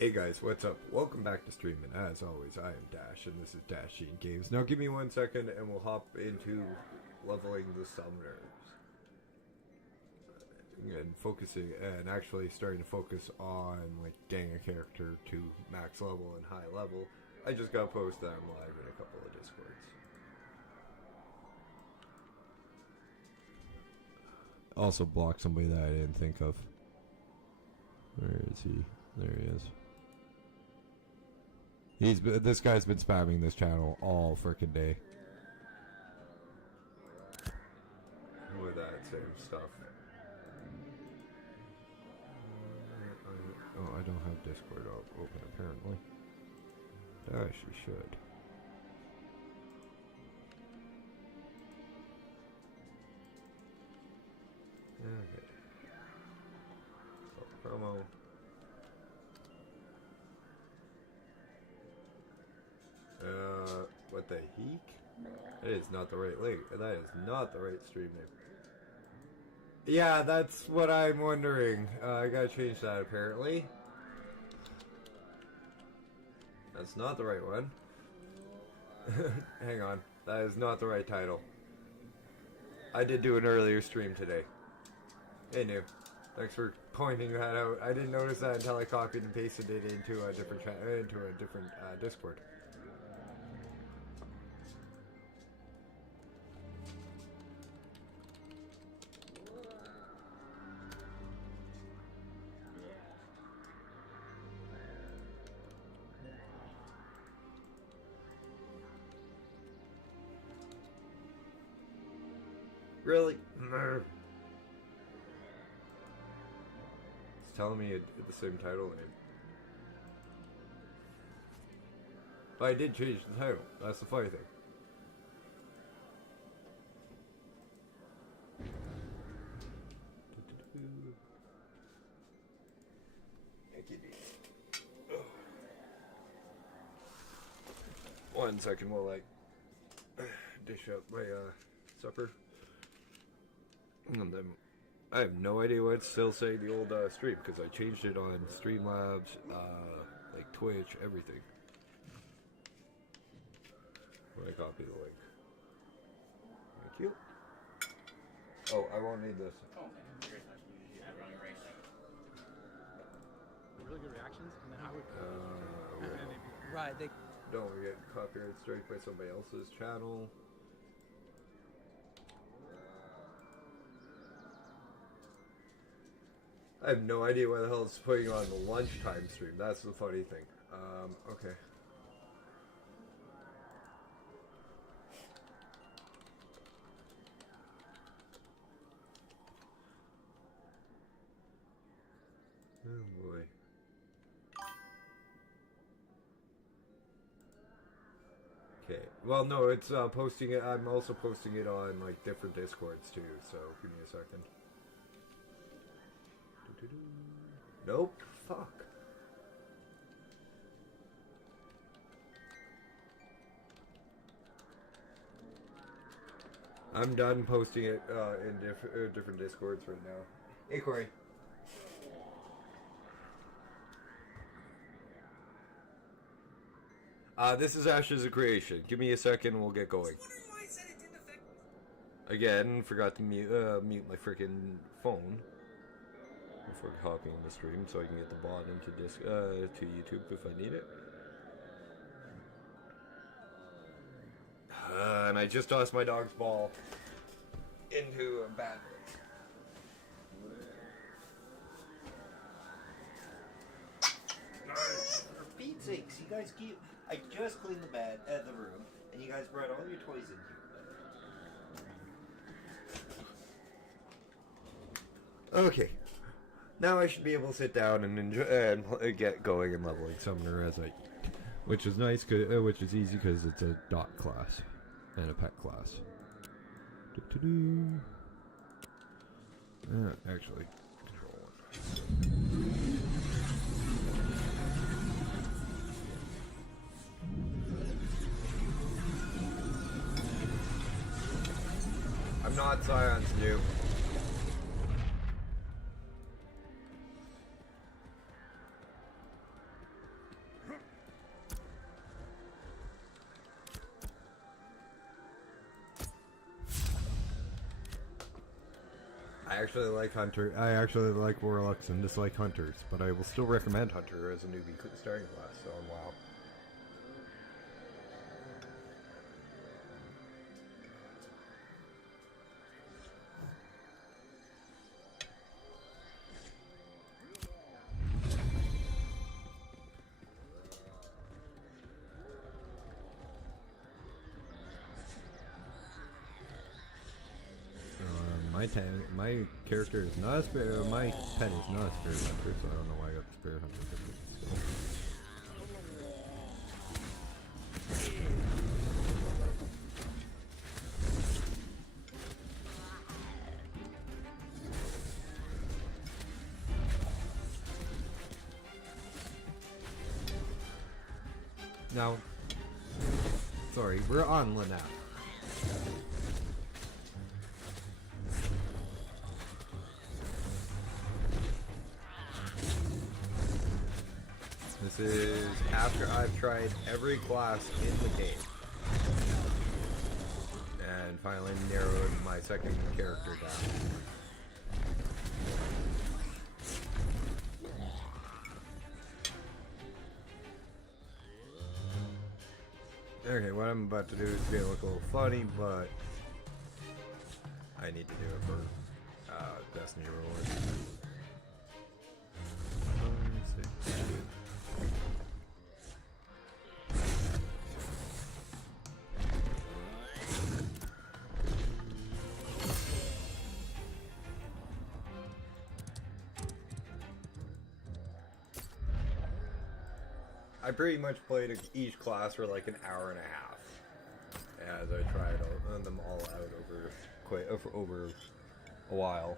Hey guys, what's up? Welcome back to streaming. As always, I am Dash, and this is Dashing Games. Now give me 1 second, and we'll hop into leveling the summoners. And focusing, and actually starting to focus on, like, getting a character to max level and high level. I just gotta post that I'm live in a couple of Discords. Also block somebody that I didn't think of. Where is he? There he is. This guy's been spamming this channel all frickin' day. With that same stuff. Oh, I don't have Discord open apparently. I actually should. Okay. So, promo. What the heck? That is not the right link. That is not the right stream name. Yeah, that's what I'm wondering. I gotta change that apparently. That's not the right one. Hang on. That is not the right title. I did do an earlier stream today. Hey, new. Thanks for pointing that out. I didn't notice that until I copied and pasted it into a different Discord. Really? It's telling me the same title name. But I did change the title. That's the funny thing. Thank you, dude. 1 second while I dish up my supper. And then I have no idea what it's still saying the old stream because I changed it on Streamlabs, like Twitch, everything. When I copy the link. Thank you. Oh, I won't need this. Oh, okay. Really good reactions, and then I would. Right, they. Don't get copyright strike by somebody else's channel. I have no idea why the hell it's putting on the lunchtime stream. That's the funny thing. Okay. Oh boy. Okay. Well, no, it's posting it. I'm also posting it on like different Discords too. So give me a second. Nope. Fuck. I'm done posting it in different Discords right now. Hey, Corey. This is Ashes of Creation. Give me a second and we'll get going. Again, forgot to mute my freaking phone before hopping in the stream so I can get the bot into to YouTube if I need it. And I just tossed my dog's ball into a bad place. For Pete's sakes, you guys keep... I just cleaned the room, and you guys brought all your toys in here. Okay. Now I should be able to sit down and enjoy and get going and leveling Summoner as I, which is nice, which is easy because it's a dot class and a pet class. Actually, control one. I'm not silenced, you. actually like Hunter. I actually like Warlocks and dislike Hunters, but I will still recommend Hunter as a newbie starting class on WoW. My character is not a spear. My pet is not a spear hunter, so I don't know why I got the spear hunter. Now, sorry, we're on Lanap. This is after I've tried every class in the game and finally narrowed my second character down. Okay, what I'm about to do is gonna look a little funny, but I need to do it for Destiny rewards. I pretty much played each class for like an hour and a half as I tried them all out over a while.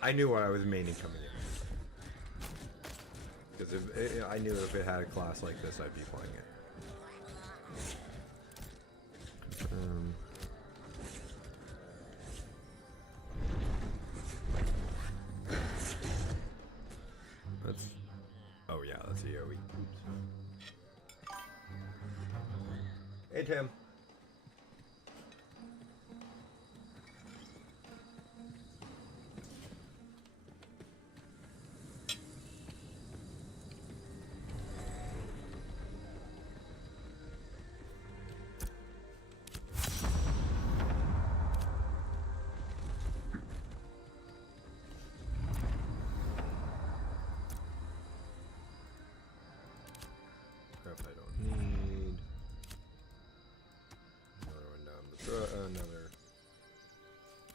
I knew what I was maining coming in, because I knew if it had a class like this, I'd be playing it. Oh yeah, that's AoE. Oops. Hey Tim. Another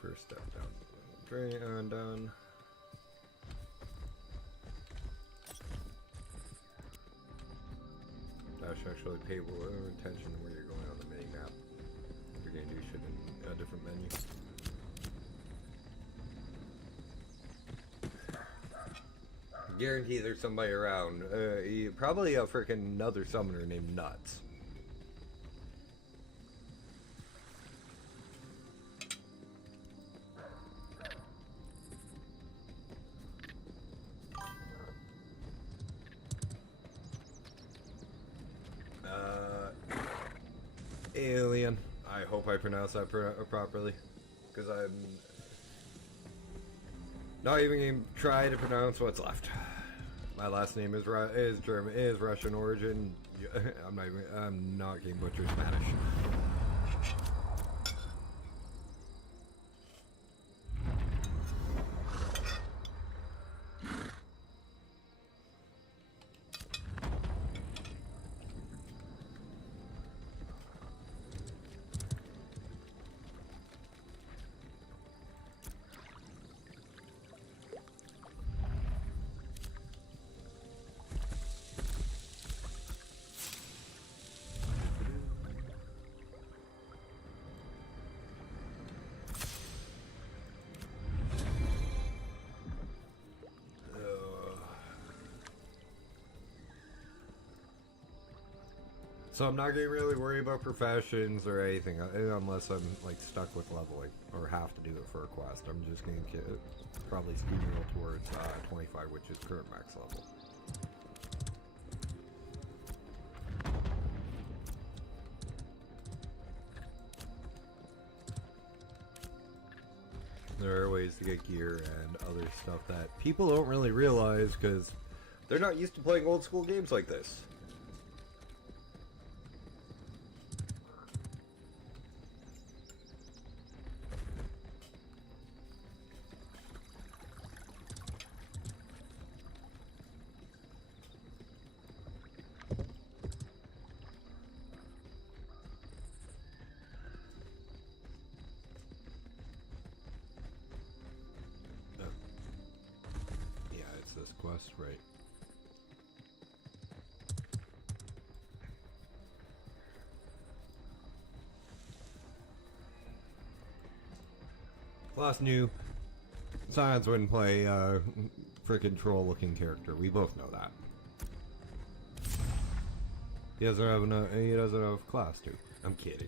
first step down. Done. That should actually pay attention to where you're going on the mini map. If you're gonna do shit in a different menu. Guarantee there's somebody around. Probably a freaking another summoner named Nuts. Alien. I hope I pronounced that properly, because I'm not even going to try to pronounce what's left. My last name is German, is Russian origin. I'm not going to butcher Spanish. So I'm not gonna really worry about professions or anything, unless I'm like stuck with leveling or have to do it for a quest. I'm just gonna probably steamroll towards 25, which is current max level. There are ways to get gear and other stuff that people don't really realize because they're not used to playing old school games like this. This quest, right? Plus, new Science wouldn't play frickin' troll-looking character. We both know that. He doesn't have enough. He doesn't have class to. I'm kidding.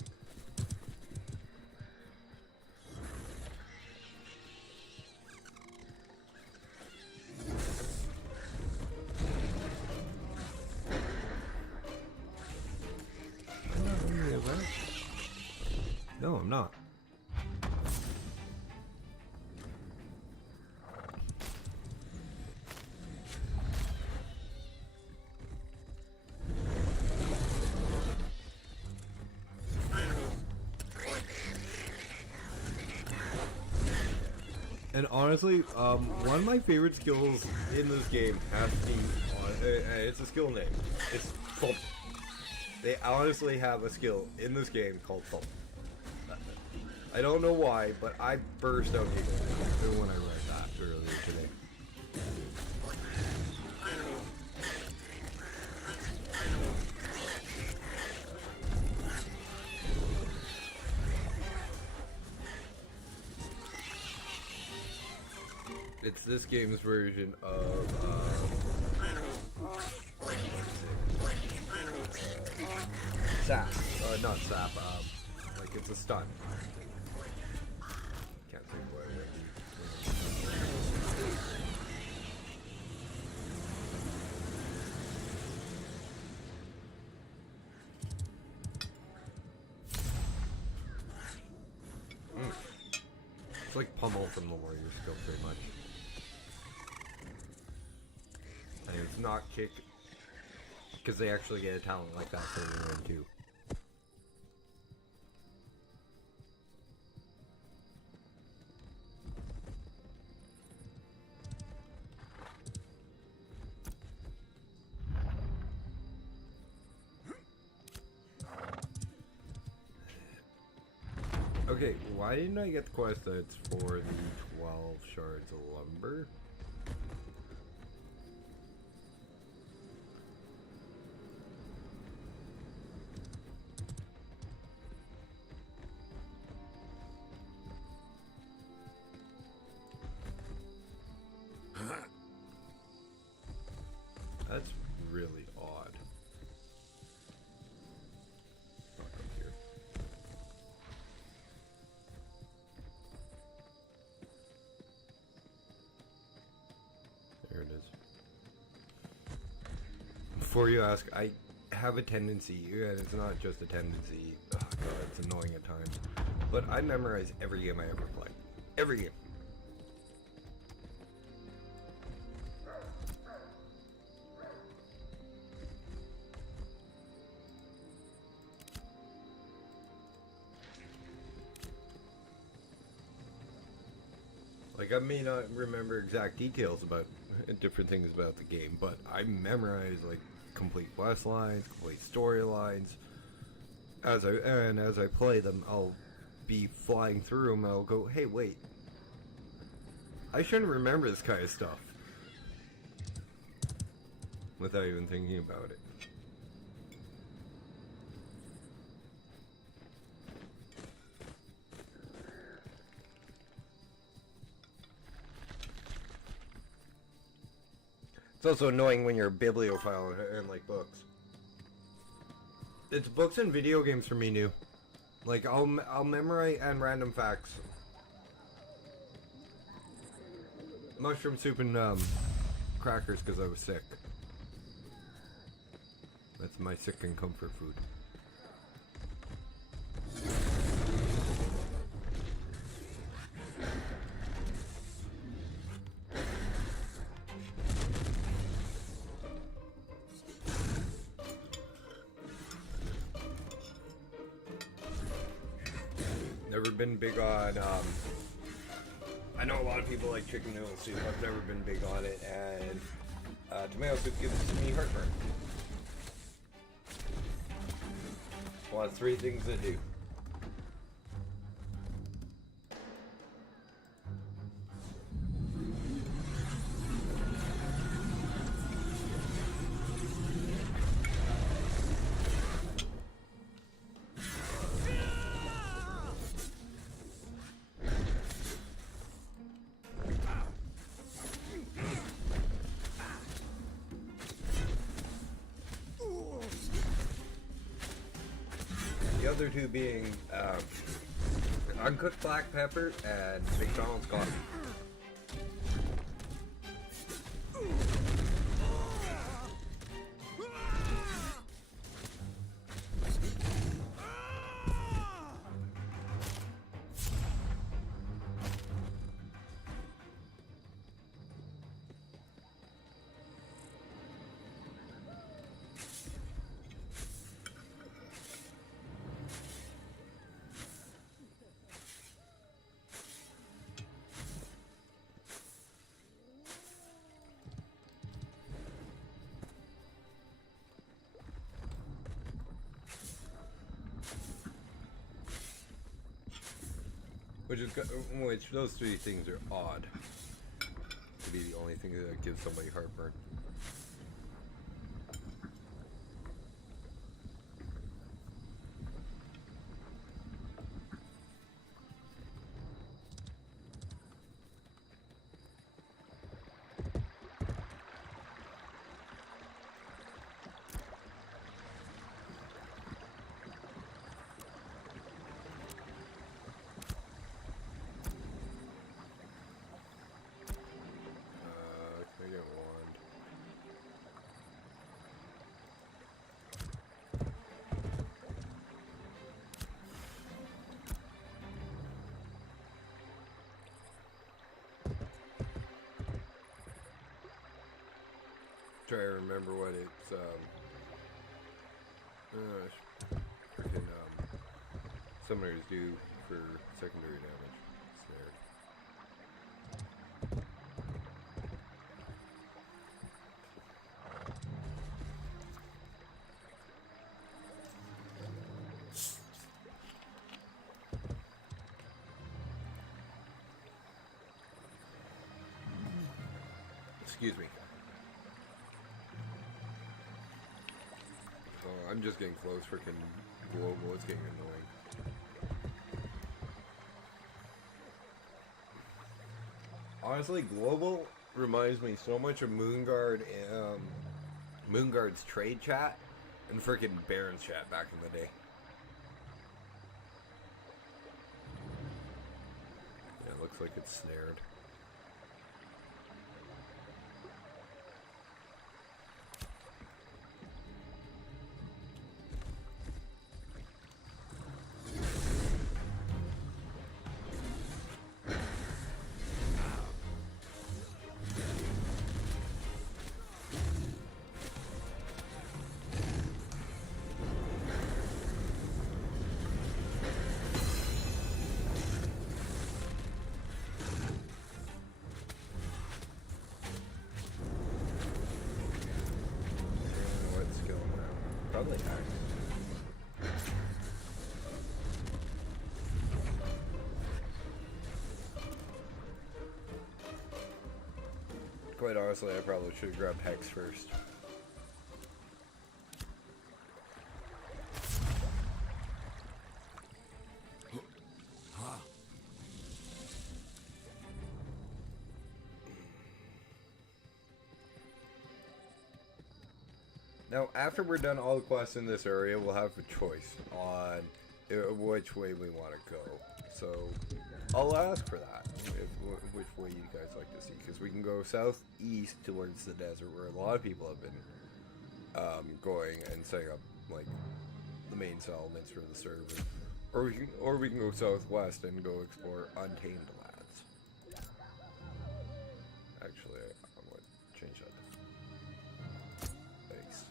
No, I'm not. And honestly, one of my favorite skills in this game has to be, it's a skill name. It's thump. They honestly have a skill in this game called thump. I don't know why, but I burst out giggling when I read that earlier today. It's this game's version of sap. Not sap. Like it's a stun. Can't think what it is. It's like Pummel from the Warrior skill pretty much. And it's not kick, because they actually get a talent like that for the win too. Okay, why didn't I get the quest that's for the 12 shards of lumber? That's really odd. Back up here. There it is. Before you ask, I have a tendency, and it's not just a tendency, oh god, it's annoying at times, but I memorize every game I ever play. Every game. Like, I may not remember exact details about different things about the game, but I memorize, like, complete quest lines, complete storylines. As I play them, I'll be flying through them, and I'll go, hey, wait. I shouldn't remember this kind of stuff. Without even thinking about it. It's also annoying when you're a bibliophile and like books. It's books and video games for me new. Like I'll memorize and random facts. Mushroom soup and crackers because I was sick. That's my sick and comfort food. Never been big on. I know a lot of people like chicken noodle soup. I've never been big on it, and tomato soup gives me heartburn. One of 3 things that do. The other 2 being uncooked black pepper and McDonald's coffee. Which those 3 things are odd to be the only thing that gives somebody heartburn. Try to remember what it's freaking summoners do for secondary damage. Snared. Excuse me. I'm just getting close, freaking global, it's getting annoying. Honestly, global reminds me so much of Moonguard and Moonguard's trade chat and freaking Baron's chat back in the day. Yeah, it looks like it's snared. Probably axe. Quite honestly, I probably should have grabbed Hex first. Now, after we're done all the quests in this area, we'll have a choice on which way we want to go. So, I'll ask for that, which way you guys like to see. Because we can go southeast towards the desert, where a lot of people have been going and setting up, like, the main settlements for the server. Or we can go southwest and go explore untamed lands. Actually, I'm going to change that. Thanks.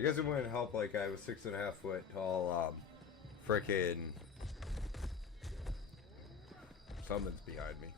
I guess it wouldn't help, like, I have a 6.5 foot tall, frickin' someone's behind me.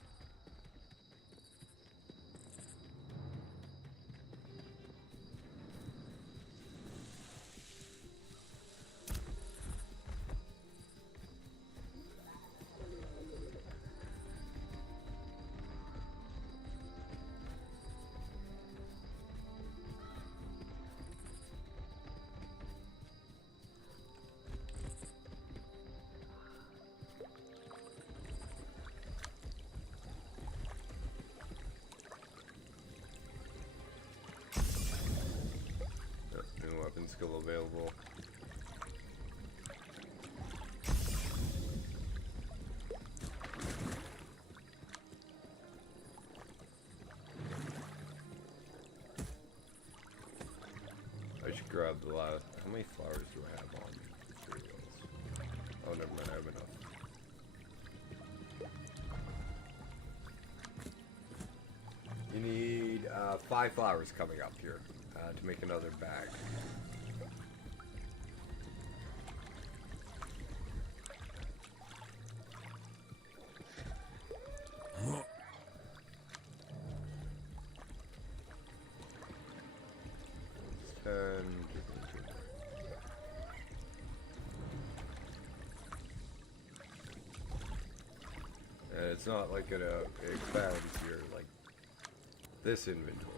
New weapon skill available. I should grab the last. How many flowers do I have on me? 3 ones. Oh, never mind, I have enough. You need 5 flowers coming up here to make another bag. And it's not like it expands your, like, this inventory.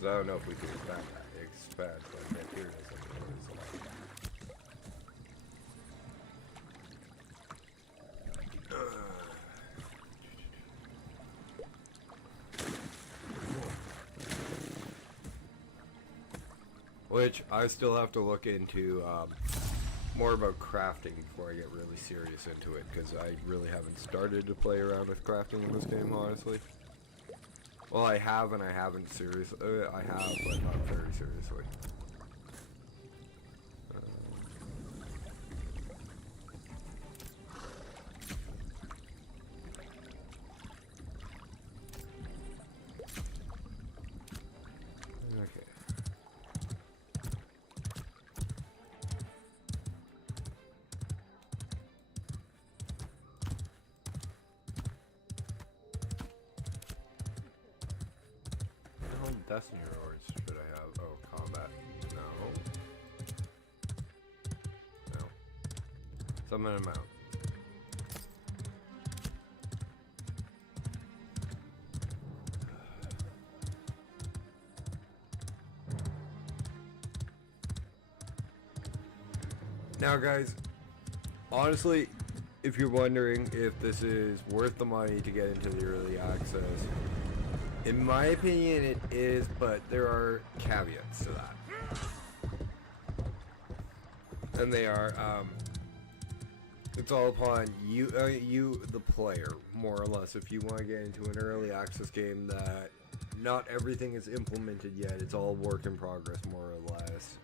So I don't know if we can expand but here it is. Which I still have to look into more about crafting before I get really serious into it, because I really haven't started to play around with crafting in this game, honestly. Well, I have and I haven't seriously. I have, but not very seriously. Okay. Destiny rewards should I have? Oh, combat. No. No. Summon him out. Now, guys, honestly, if you're wondering if this is worth the money to get into the early access, in my opinion, it is, but there are caveats to that. And they are, it's all upon you, the player, more or less. If you want to get into an early access game that not everything is implemented yet, it's all work in progress, more or less.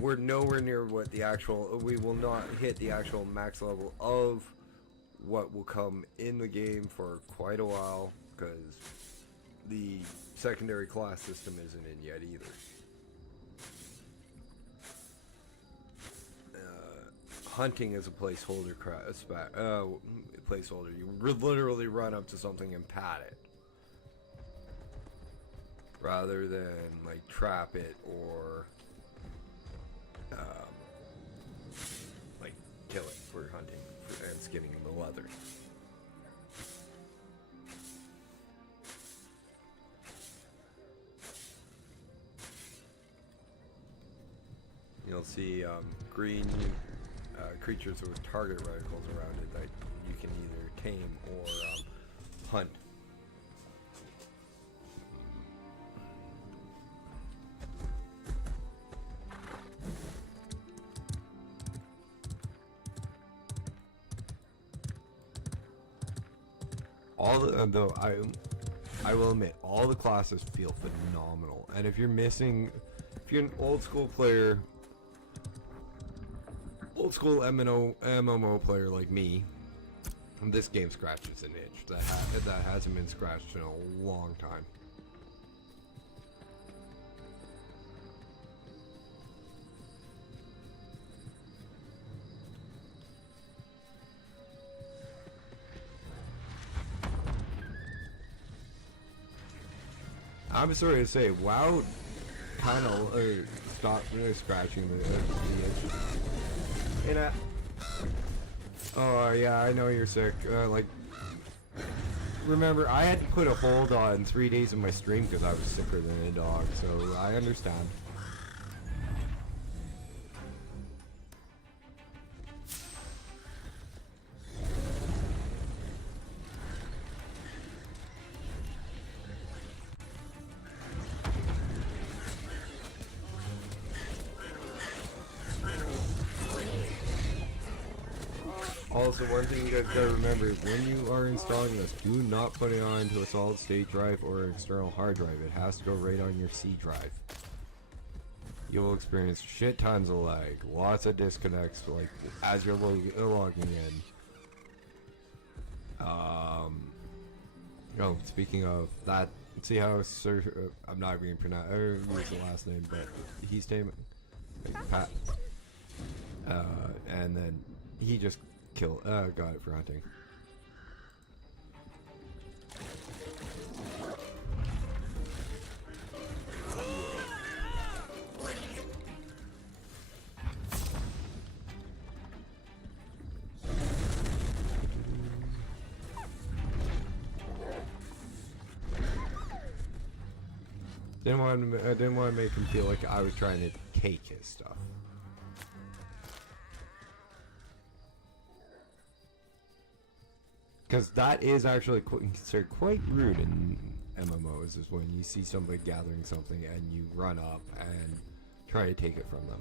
We're nowhere near what the actual, we will not hit the actual max level of what will come in the game for quite a while, because the secondary class system isn't in yet either. Hunting is a placeholder placeholder. You literally run up to something and pat it, rather than like trap it or like kill it for hunting and skinning the leather. You'll see green creatures with target reticles around it that you can either tame or hunt. Though I will admit, all the classes feel phenomenal. And if you're an old school player, old school MMO player like me, this game scratches an itch that hasn't been scratched in a long time. I'm sorry to say, WoW kind of stopped scratching the itch. And oh yeah, I know you're sick. Like, remember, I had to put a hold on 3 days of my stream because I was sicker than a dog, so I understand. Also, one thing you guys gotta remember is when you are installing this, do not put it onto a solid state drive or an external hard drive. It has to go right on your C drive. You will experience shit tons of lag, lots of disconnects, like as you're logging in. Oh, speaking of that, see how Sir, I'm not going to pronounce use the last name, but he's name Pat, and then he just got it for hunting. I didn't want to make him feel like I was trying to take his stuff. Because that is actually considered quite rude in MMOs, is when you see somebody gathering something and you run up and try to take it from them.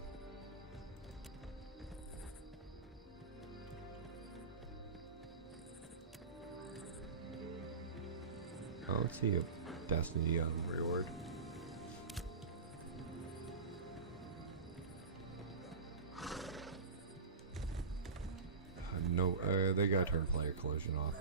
Oh, let's see a Destiny reward. No, they gotta turn player collision off.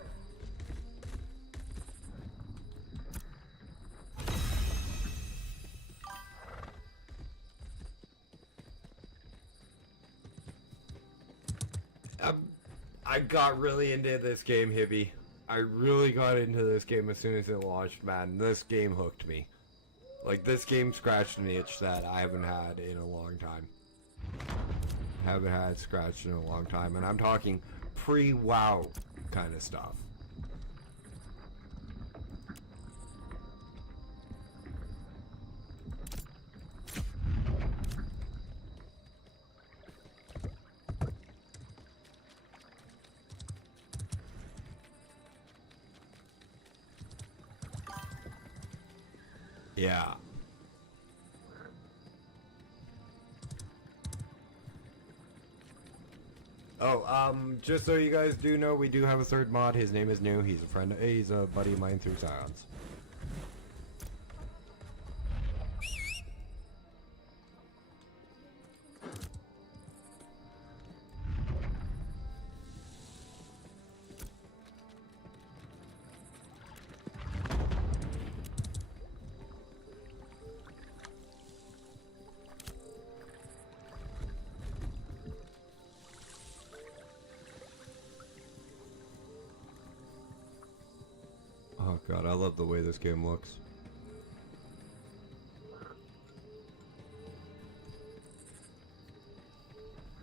I got really into this game, Hibby. I really got into this game as soon as it launched, man. This game hooked me. Like, this game scratched an itch that I haven't had in a long time. Haven't had scratched in a long time, and I'm talking pre-WoW kind of stuff. Yeah. Oh, just so you guys do know, we do have a third mod. His name is New. He's a friend. He's a buddy of mine through Scions. Oh god, I love the way this game looks.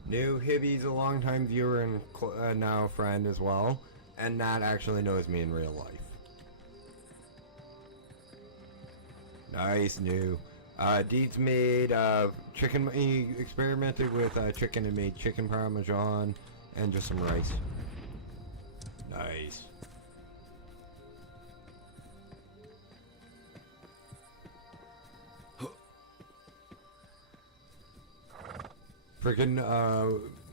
New Hibby's a longtime viewer and now friend as well, and Nat actually knows me in real life. Nice, New. Deets made chicken. He experimented with chicken and made chicken parmesan and just some rice. Nice. Freaking,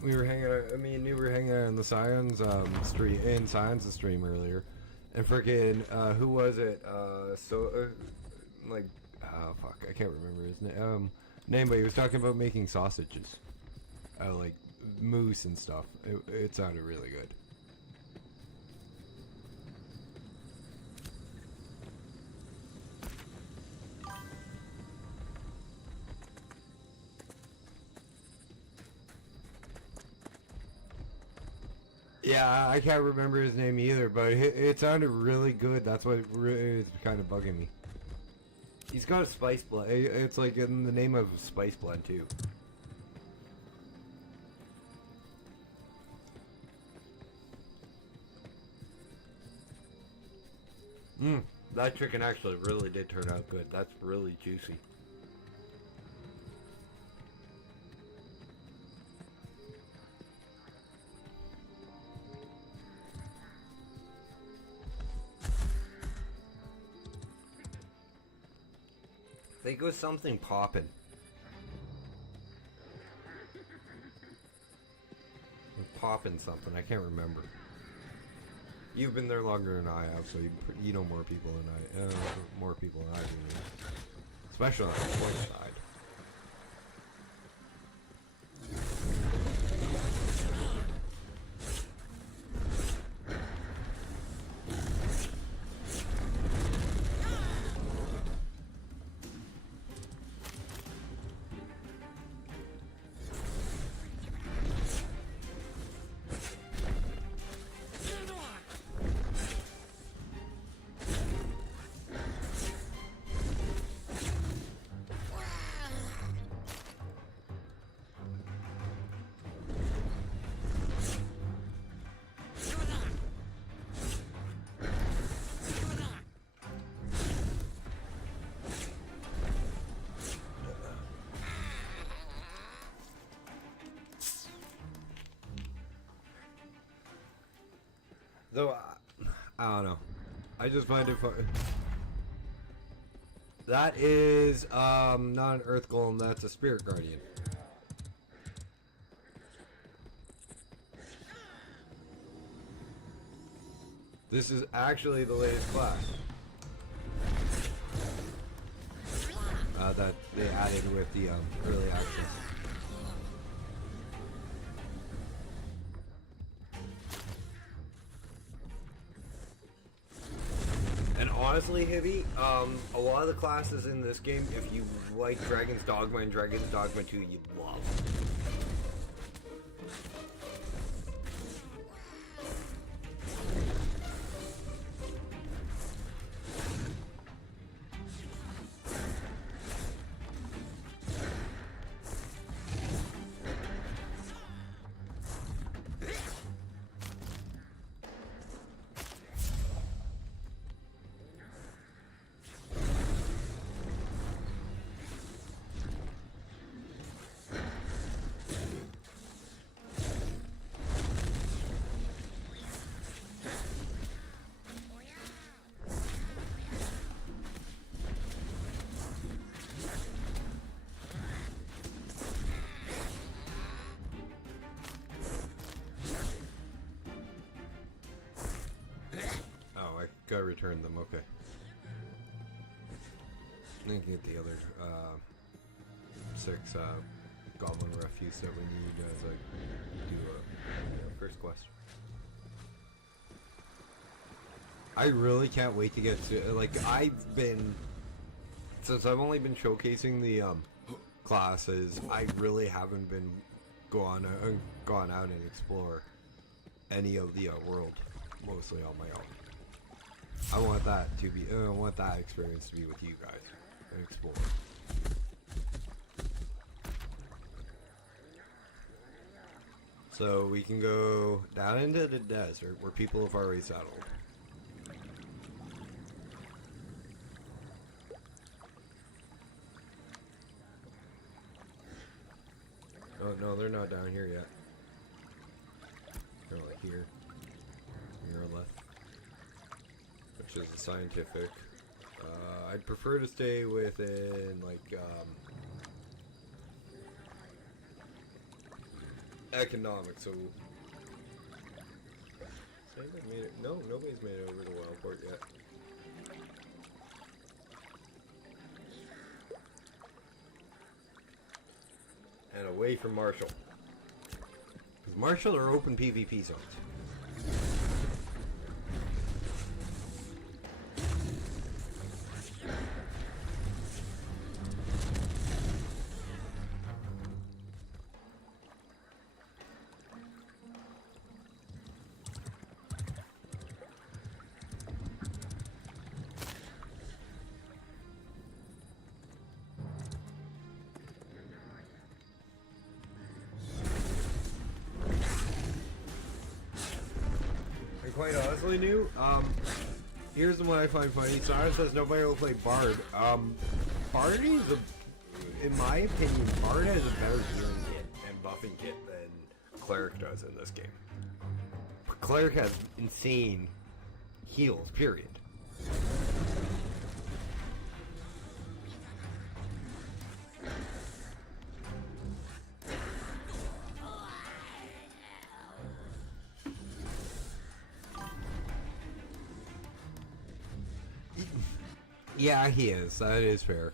we were hanging out, me and you were hanging out in the Scions, Scions' stream earlier, and freaking, who was it, like, oh fuck, I can't remember his name, but he was talking about making sausages, like, moose and stuff. It sounded really good. Yeah, I can't remember his name either, but it sounded really good. That's what is kind of bugging me. He's got a spice blend. It's like in the name of spice blend too. That chicken actually really did turn out good. That's really juicy. I think it was something popping. Popping something. I can't remember. You've been there longer than I have, so you know more people than more people than I do. Especially on the point side. Though, I don't know. I just find it fun. That is, not an Earth Golem, that's a Spirit Guardian. This is actually the latest class. That they added with the, early access. Honestly, Hibby, a lot of the classes in this game, if you like Dragon's Dogma and Dragon's Dogma 2, you'd love. Gotta return them, okay. I can get the other 6 goblin refuse that we need as I do a first quest. I really can't wait to get to, like, since I've only been showcasing the classes, I really haven't been gone out and explore any of the world, mostly on my own. I want that experience to be with you guys and explore. So we can go down into the desert where people have already settled. Oh no, they're not down here yet. They're like here. Here on left. Which is a scientific. I'd prefer to stay within, like, economics, so... No, nobody's made it over to Wildport yet. And away from Marshall. Because Marshall are open PvP zones. quite honestly, new. Here's the one I find funny. Sarah says nobody will play Bard. Bard is in my opinion, Bard has a better healing kit and buffing kit than Cleric does in this game. Cleric has insane heals, period. Yeah, he is. That is fair.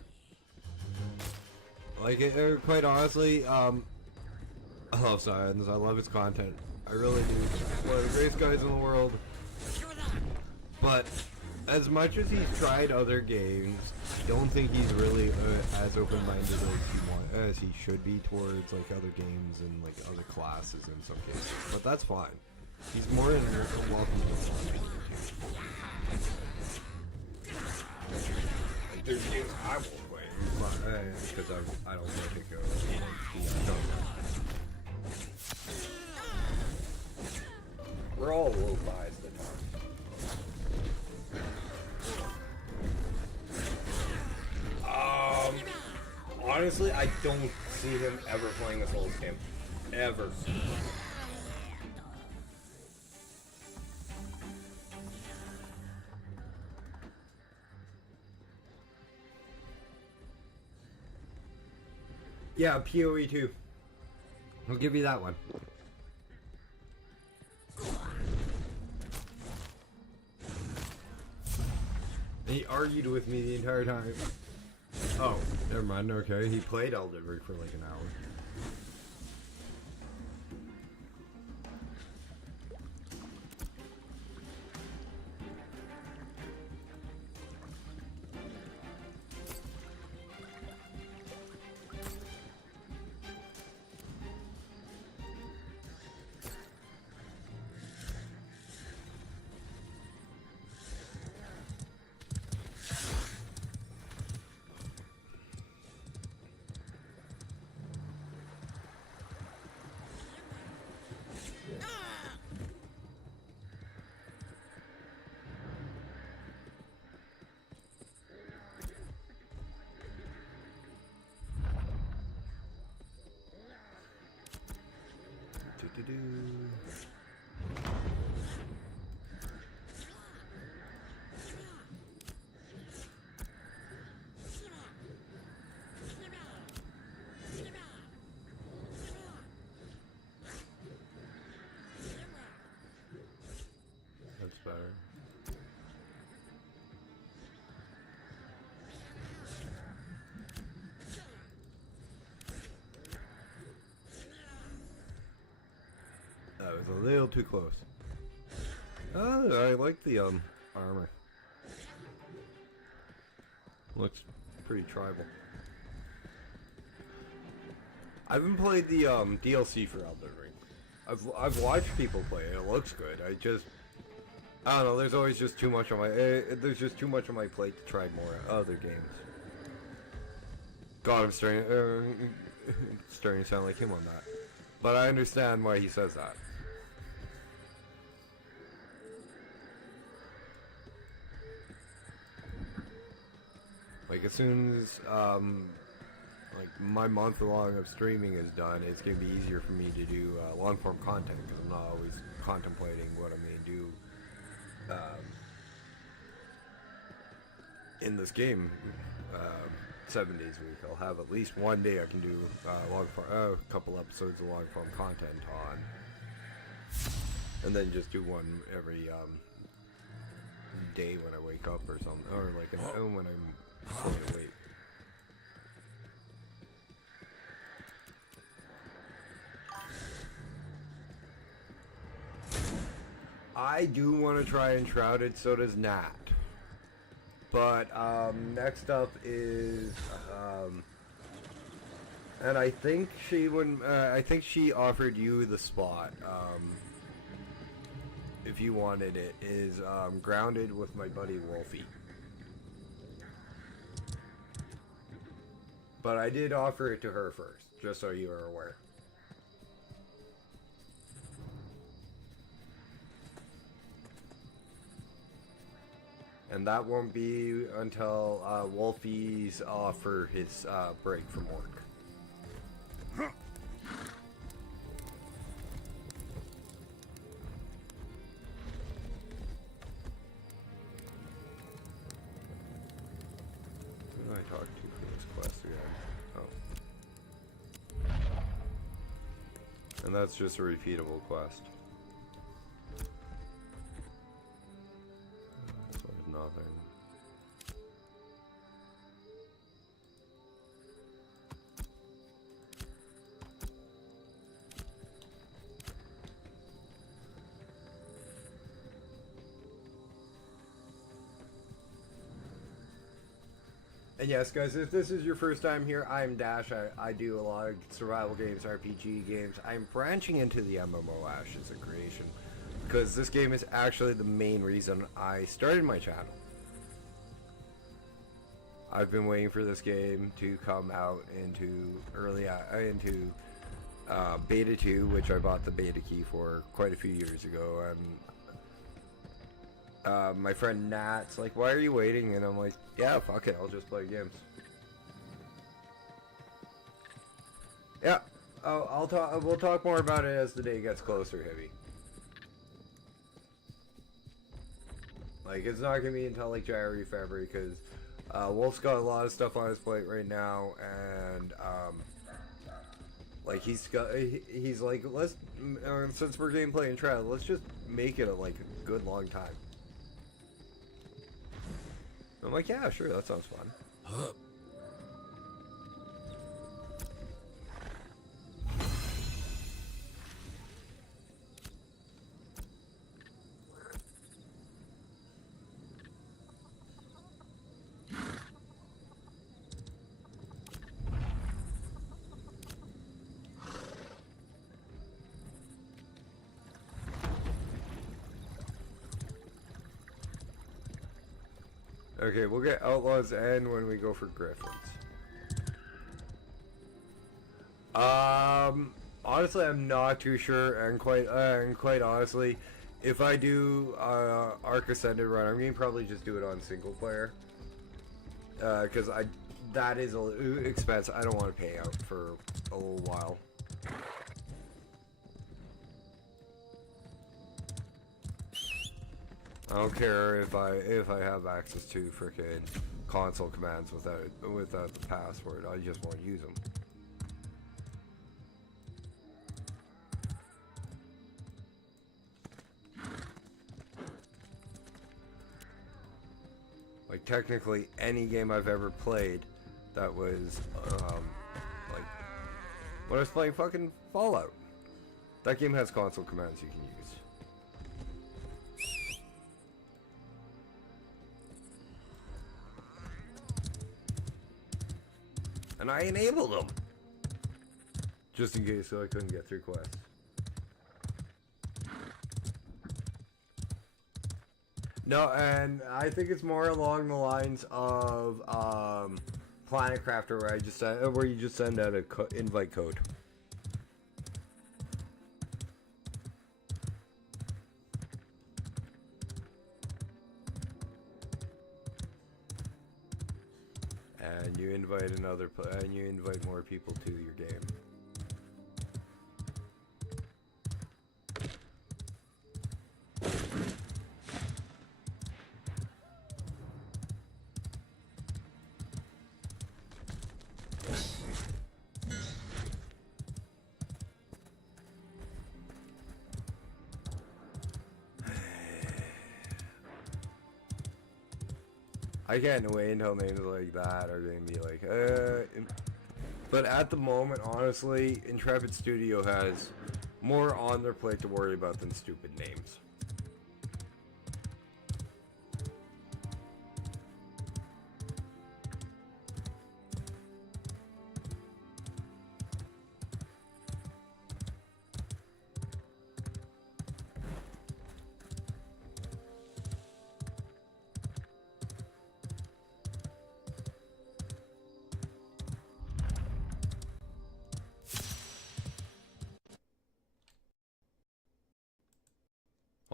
Like, quite honestly, I love Science. I love his content. I really do. One of the greatest guys in the world. But as much as he's tried other games, I don't think he's really as open-minded as he should be towards like other games and like other classes in some cases. But that's fine. He's more in welcome to like, there's games I won't play because I don't think it goes. We're all a little biased at times. Honestly, I don't see him ever playing a Souls game. Ever. Yeah, PoE 2. I'll give you that one. He argued with me the entire time. Oh, never mind. Okay, he played Elden Ring for like an hour. That's better. That was a little too close. I like the armor. Looks pretty tribal. I haven't played the DLC for Elden Ring. I've watched people play it. It looks good. I don't know. There's always just too much on my there's just too much on my plate to try more other games. God, I'm starting to sound like him on that. But I understand why he says that. Like as soon as like my month long of streaming is done, it's gonna be easier for me to do long form content because I'm not always contemplating what I'm gonna do in this game 7 days a week. I'll have at least one day I can do a couple episodes of long form content on, and then just do one every day when I wake up or something, or like when I'm awake. I do want to try Enshrouded, so does Nat. But next up is and I think she offered you the spot if you wanted it, is Grounded with my buddy Wolfie. But I did offer it to her first, just so you are aware. And that won't be until Wolfie's off for his break from work. Who do I talk to for this quest again? Oh. And that's just a repeatable quest. Nothing. And yes, guys, if this is your first time here, I'm Dash. I do a lot of survival games, RPG games. I'm branching into the MMO Ash as a creation, because this game is actually the main reason I started my channel. I've been waiting for this game to come out into beta 2, which I bought the beta key for quite a few years ago, and my friend Nat's like, "Why are you waiting?" And I'm like, "Yeah, fuck it, I'll just play games." Yeah, we'll talk more about it as the day gets closer, Heavy. Like, it's not gonna be until like January, February, because Wolf's got a lot of stuff on his plate right now, and like he's like, let's since we're gameplay and trial, let's just make it like a good long time. I'm like, yeah, sure, that sounds fun. Okay, we'll get Outlaws End when we go for Griffins. Honestly, I'm not too sure, and quite honestly, if I do Arc Ascended run, I'm gonna probably just do it on single player, because that is a little expensive. I don't want to pay out for a little while. I don't care if I have access to frickin' console commands without the password. I just want to use them. Like, technically, any game I've ever played that was like when I was playing fucking Fallout, that game has console commands you can use. And I enabled them! Just in case, so I couldn't get through quests. No, and I think it's more along the lines of Planet Crafter, where you just send out a invite code. And you invite and you invite more people to your game. I can't wait until names like that are going to be like, But at the moment, honestly, Intrepid Studio has more on their plate to worry about than stupid names.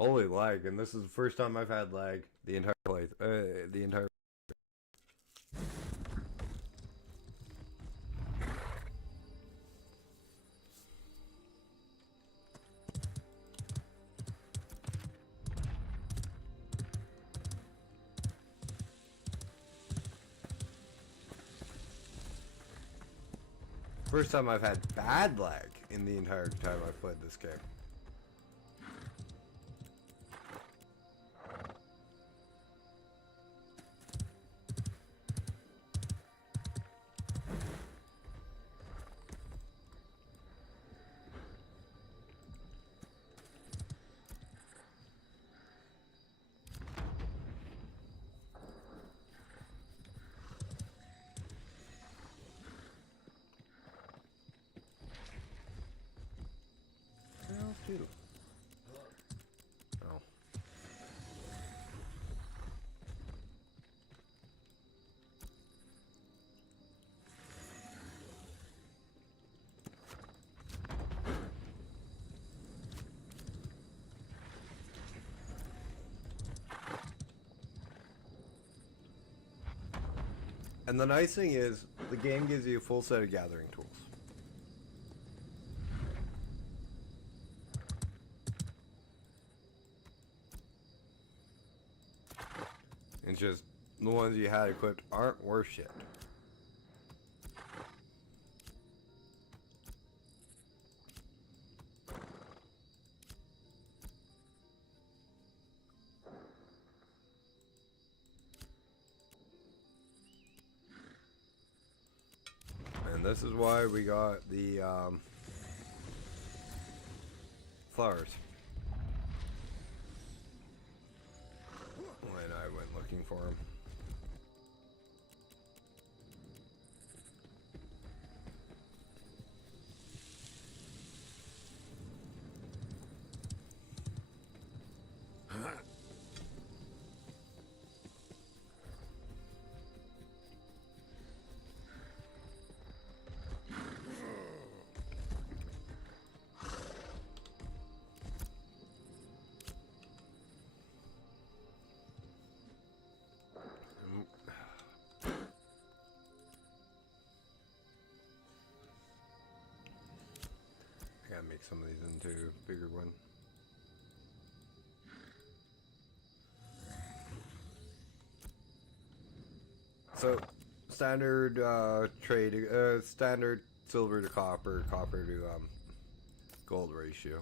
Holy lag, and this is the first time I've had lag the entire play. The entire. First time I've had bad lag in the entire time I've played this game. Oh. And the nice thing is, the game gives you a full set of gathering tools. It's just, the ones you had equipped aren't worth shit. And this is why we got the flowers. When I went looking for them. I gotta make some of these into a bigger one. So, standard trade, standard silver to copper, copper to gold ratio.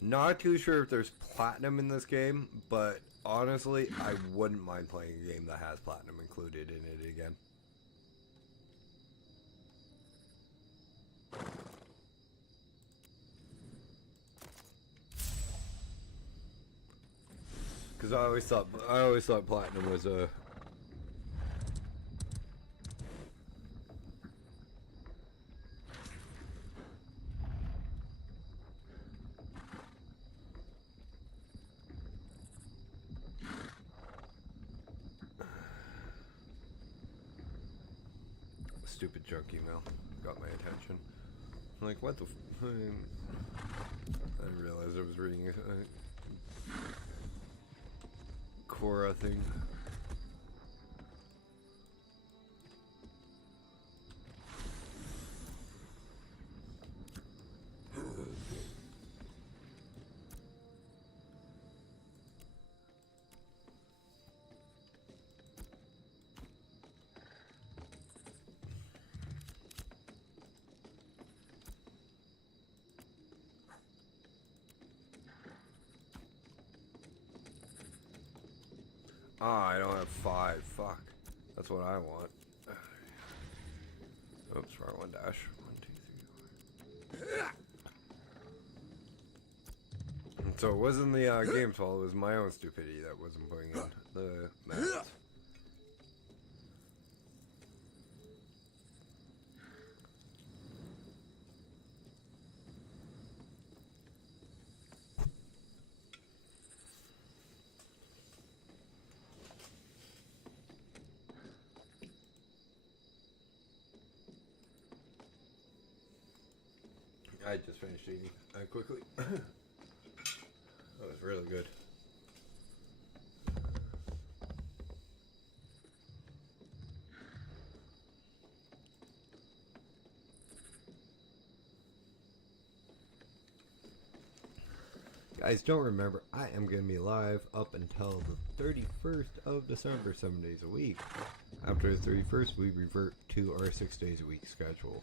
Not too sure if there's platinum in this game, but honestly, I wouldn't mind playing a game that has platinum included in it again. Because I always thought platinum was a stupid junk email. Got my attention. I'm like, what the I didn't realize I was reading a Cora thing. Ah, I don't have 5. Fuck. That's what I want. Oops, wrong one dash. 1, 2, 3, 4. So it wasn't the game's fault, it was my own stupidity that wasn't putting in the math. I just finished eating quickly. really good. Guys, don't remember, I am going to be live up until the 31st of December, 7 days a week. After the 31st, we revert to our 6 days a week schedule.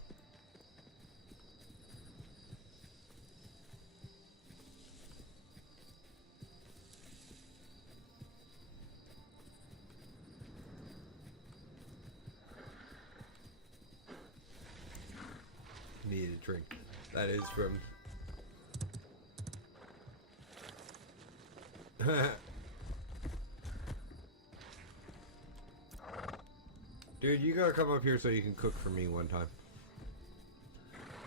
Need a drink. That is from... Dude, you gotta come up here so you can cook for me one time.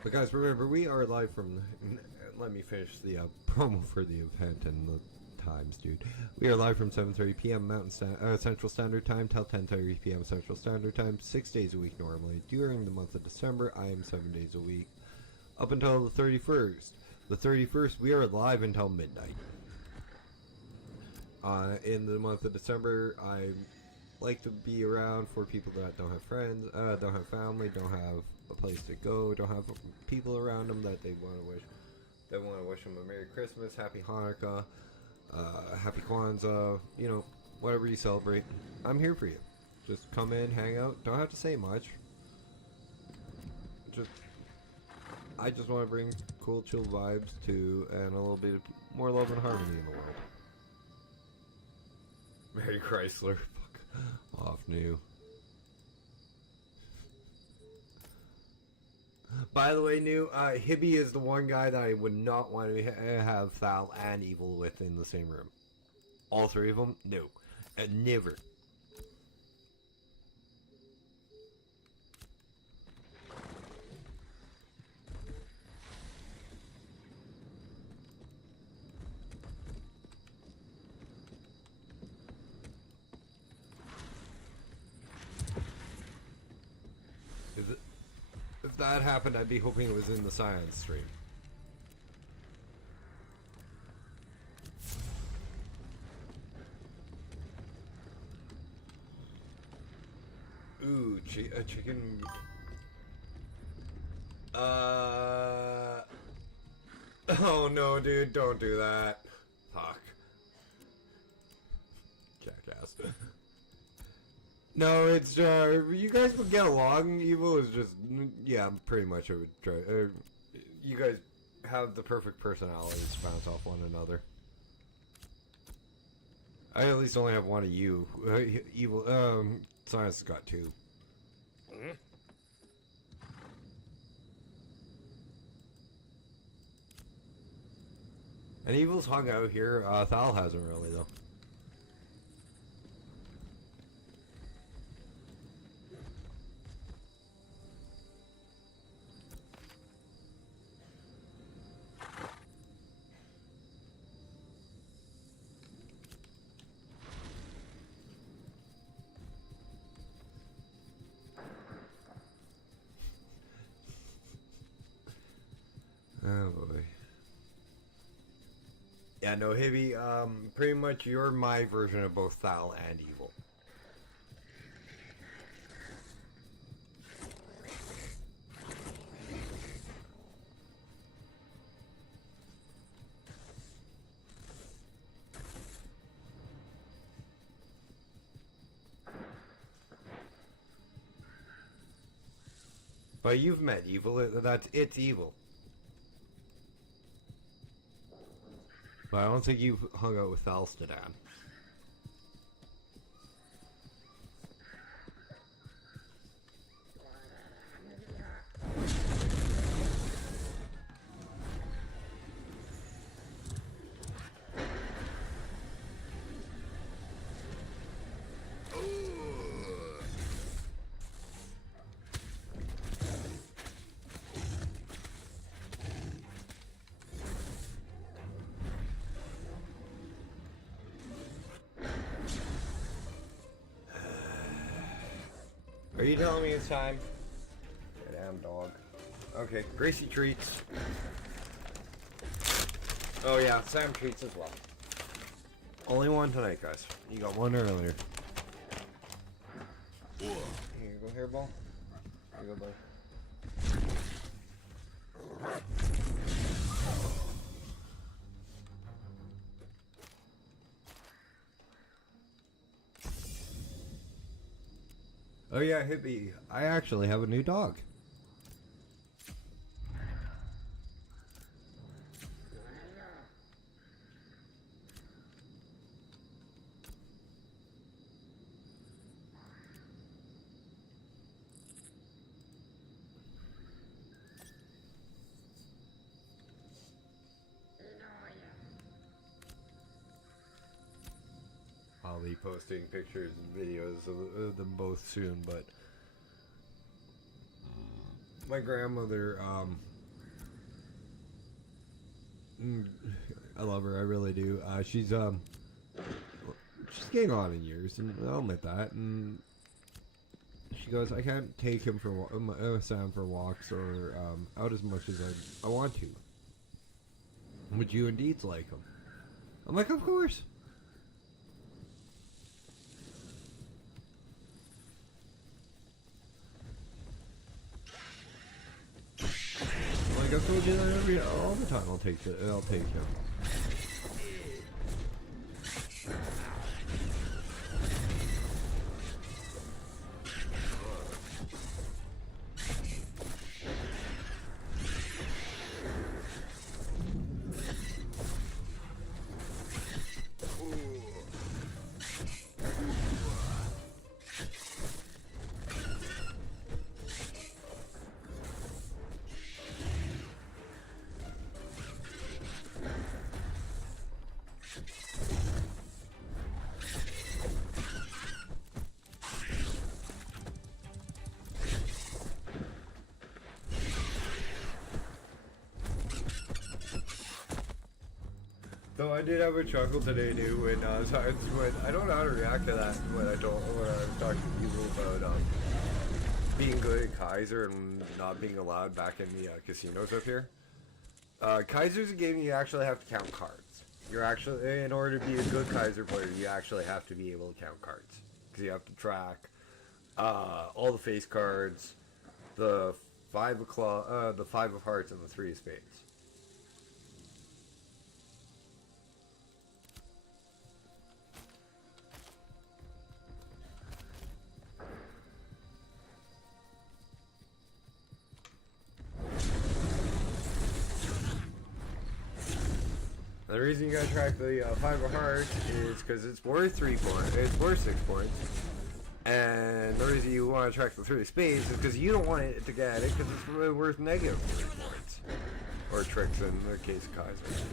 But guys, remember, we are live from... Let me finish the promo for the event and the times, dude. We are live from 7:30 p.m. Central Standard Time till 10:30 p.m. Central Standard Time, 6 days a week normally. During the month of December, I am 7 days a week. Up until the 31st. The 31st, we are live until midnight. In the month of December, I like to be around for people that don't have friends, don't have family, don't have a place to go, don't have people around them that they want to wish. They want to wish them a Merry Christmas, Happy Hanukkah, Happy Kwanzaa, you know, whatever you celebrate. I'm here for you. Just come in, hang out. Don't have to say much. I just want to bring cool, chill vibes to, and a little bit more love and harmony in the world. Mary Chrysler. Fuck off, new. By the way, new, Hibby is the one guy that I would not want to have Thal and Evil with in the same room. All three of them? No. Never. If that happened, I'd be hoping it was in the science stream. Ooh, a chicken... Oh no, dude, don't do that. Fuck. Jackass. No, it's, you guys would get along. Evil is just, yeah, pretty much I would try. You guys have the perfect personalities to bounce off one another. I at least only have one of you. Evil, Science has got two. And Evil's hung out here. Thal hasn't really, though. Oh boy. Yeah, no, Hibby, pretty much you're my version of both Thal and Evil. But you've met Evil, it's Evil. But I don't think you've hung out with Alstedan. Are you telling me it's time? Damn dog. Okay, Gracie treats. Oh yeah, Sam treats as well. Only one tonight, guys. You got one earlier. Here you go, hairball. Here you go, buddy. Oh yeah, Hippie. I actually have a new dog. I'll be posting pictures and videos of them both soon, but my grandmother, I love her, I really do. She's getting on in years, and I'll admit that. And she goes, I can't take him for Sam for walks or out as much as I want to. Would you indeed like him? I'm like, of course. Like I've told you that all the time. I'll take him. Though I did have a chuckle today, dude, when I don't know how to react to that when I was talking to people about being good at Kaiser and not being allowed back in the casinos up here. Kaiser's a game you actually have to count cards. You're actually, in order to be a good Kaiser player, you actually have to be able to count cards. Because you have to track all the face cards, the five of hearts, and the 3 of spades. The reason you gotta track the 5 of hearts is because it's worth 3 points. It's worth 6 points. And the reason you want to track the 3 of spades is because you don't want it to get it because it's worth negative 3 points. Or tricks in the case of Kaiser.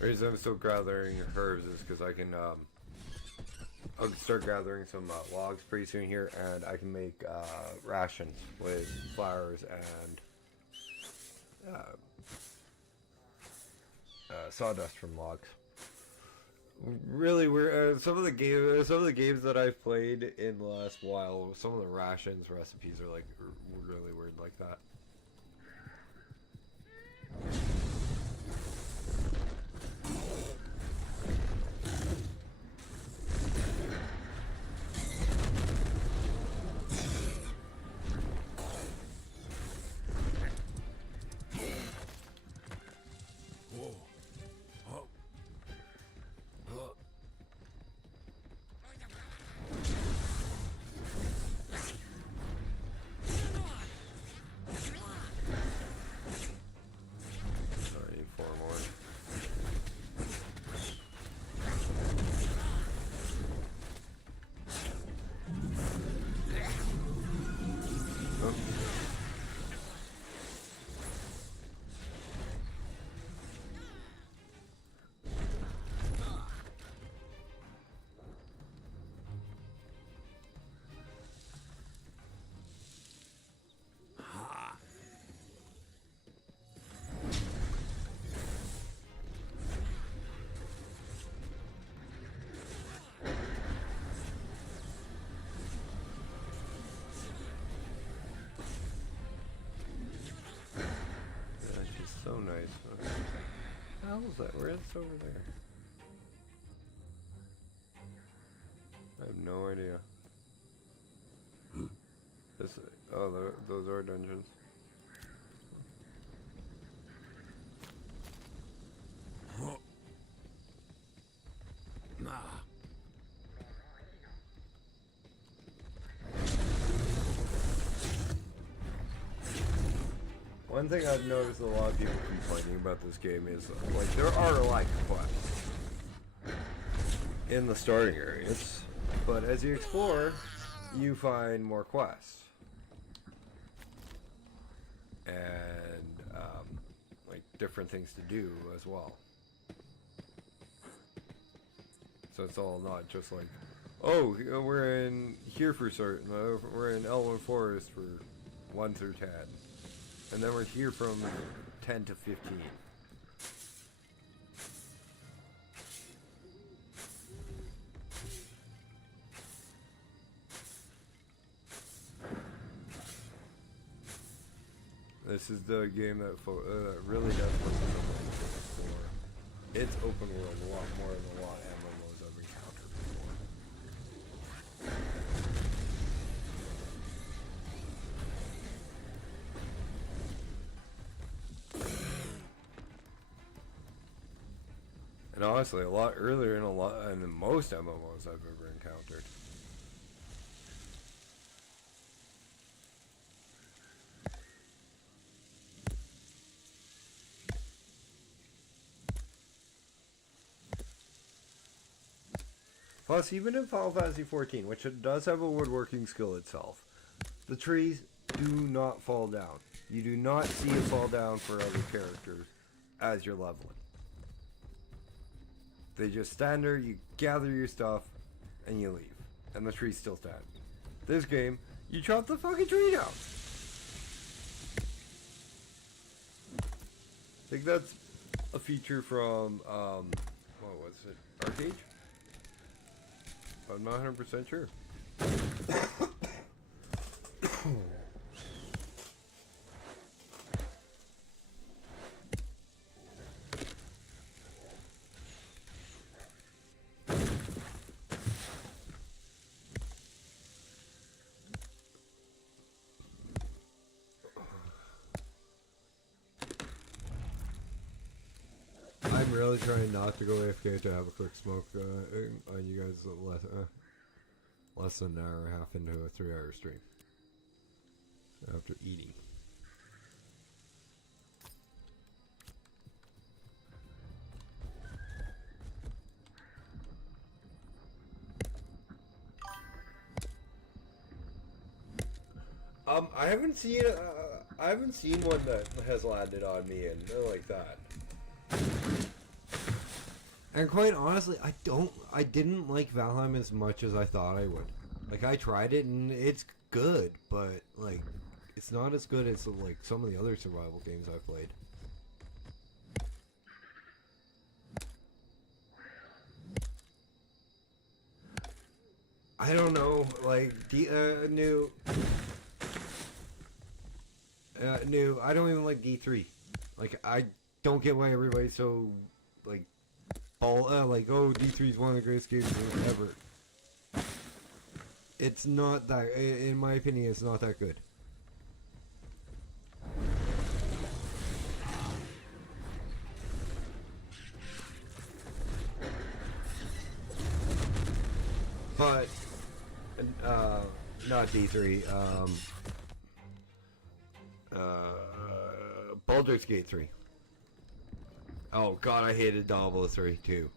The reason I'm still gathering herbs is because I can, I'll start gathering some logs pretty soon here, and I can make rations with flowers and sawdust from logs. Really, some of the games that I've played in the last while, some of the rations recipes are like really weird like that. hell is that? Where is it over there? I have no idea. This, oh, those are dungeons. One thing I've noticed a lot of people complaining about this game is, like, there are like quests in the starting areas, but as you explore, you find more quests. And, like, different things to do as well. So it's all not just like, oh, we're in here for certain, we're in Elwyn Forest for 1 through 10. And then we're here from 10 to 15. This is the game that really does focus on for its open world a lot more than a lot of MMOs I've encountered before. And honestly, a lot earlier in most MMOs I've ever encountered. Plus, even in Final Fantasy XIV, which it does have a woodworking skill itself, the trees do not fall down. You do not see it fall down for other characters as you're leveling. They just stand there, you gather your stuff, and you leave. And the trees still stand. This game, you chop the fucking tree down. I think that's a feature from, what was it, Arcade? I'm not 100% sure. I'm really trying not to go AFK to have a quick smoke on you guys less than an hour and a half into a 3-hour stream after eating. I haven't seen one that has landed on me and like that. And quite honestly, I didn't like Valheim as much as I thought I would. Like, I tried it and it's good, but like, it's not as good as like some of the other survival games I've played. I don't know, like, new, I don't even like D3. Like, I don't get why everybody's so, like, like, oh, D3 is one of the greatest games ever. It's not that, in my opinion, it's not that good. But, not D3, Baldur's Gate 3. Oh god, I hated Diablo 3 too.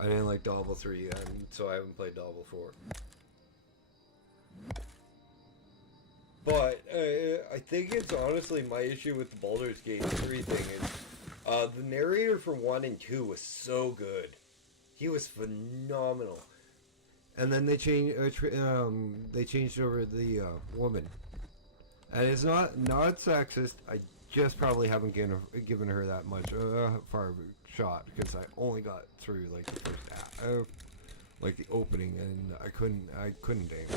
I didn't like Diablo 3, and so I haven't played Diablo 4. But I think it's honestly my issue with the Baldur's Gate 3 thing is the narrator for 1 and 2 was so good. He was phenomenal. And then they changed over the woman. And it's not sexist. I just probably haven't given her that much far of a shot because I only got through like the first half, like the opening, and I couldn't aim.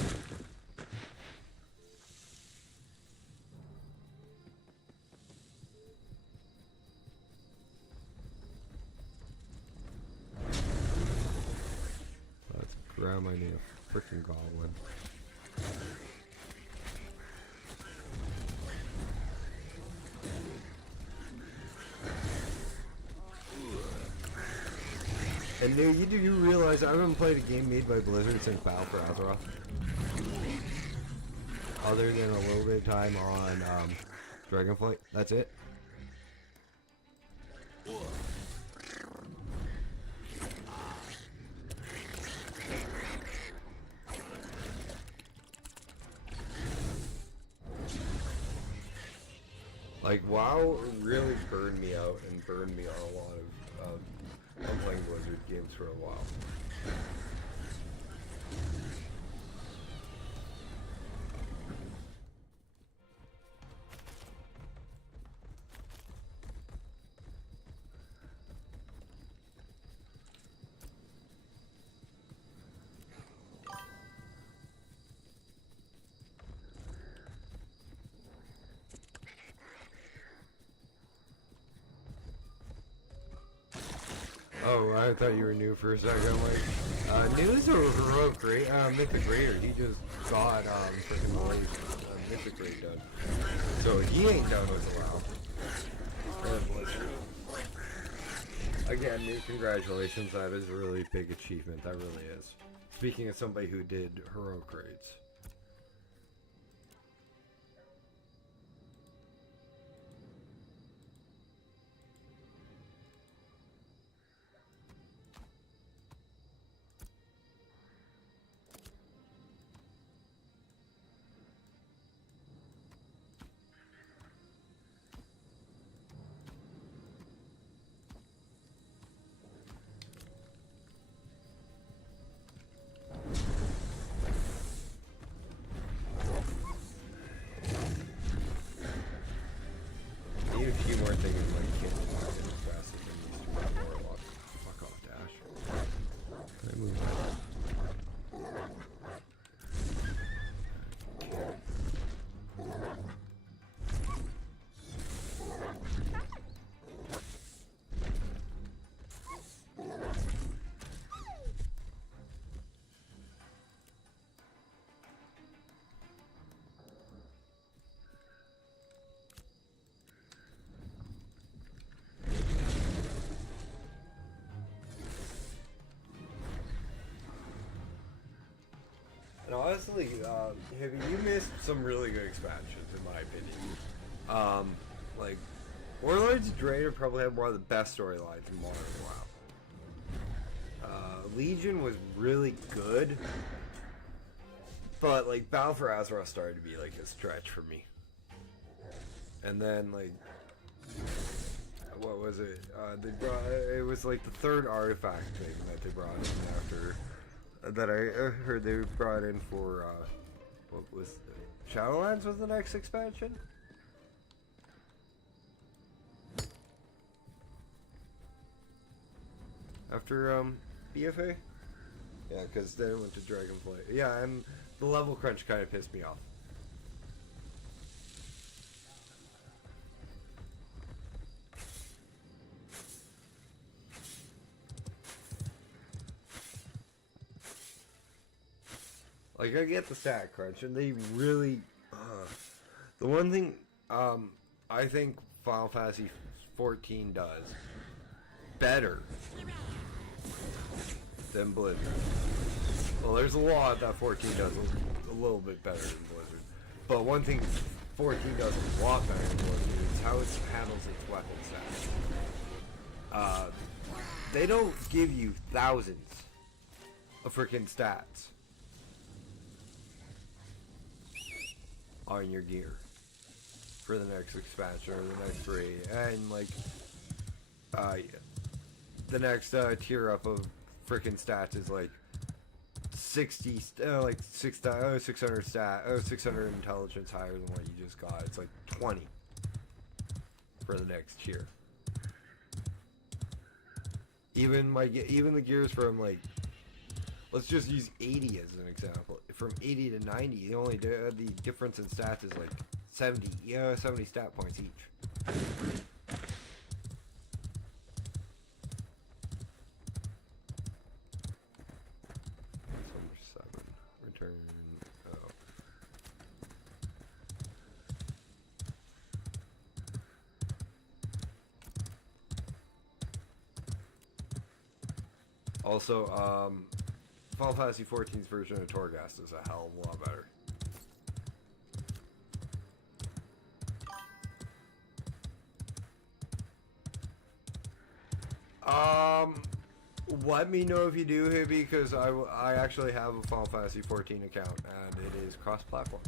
time I need a freaking goblin. And you do you realize I haven't played a game made by Blizzard since Battle for Azeroth? Other than a little bit of time on Dragonflight. That's it. Like, WoW really burned me out and burned me on a lot of I'm playing Blizzard games for a while. Oh, I thought you were new for a second. Like, news or heroic great, mythic raider. He just got freaking late mythic raid done, so he ain't done with a while. Again, new congratulations. That is a really big achievement. That really is. Speaking of somebody who did heroic raids. And honestly, you missed some really good expansions, in my opinion. Like, Warlords of Draenor probably had one of the best storylines in Modern WoW. Legion was really good, but like Battle for Azeroth started to be like a stretch for me. And then like, what was it? It was like the third artifact thing that they brought in after. That I heard they brought in for, what was Shadowlands was the next expansion? After, BFA? Yeah, because then it went to Dragonflight. Yeah, and the level crunch kind of pissed me off. Like, I get the stat crunch, and they really, the one thing, I think Final Fantasy 14 does better than Blizzard. Well, there's a lot that 14 does a little bit better than Blizzard. But one thing 14 does a lot better than Blizzard is how it handles its weapon stats. They don't give you thousands of freaking stats on your gear for the next expansion or the next raid, and like the next tier up of freaking stats is like 60 like 600 stat 600 intelligence higher than what you just got. It's like 20 for the next tier. Even the gears from like, let's just use 80 as an example. From 80 to 90, the difference in stats is like 70 stat points each. Also, Final Fantasy 14's version of Torghast is a hell of a lot better. Let me know if you do, Hibby, because I actually have a Final Fantasy 14 account, and it is cross-platform.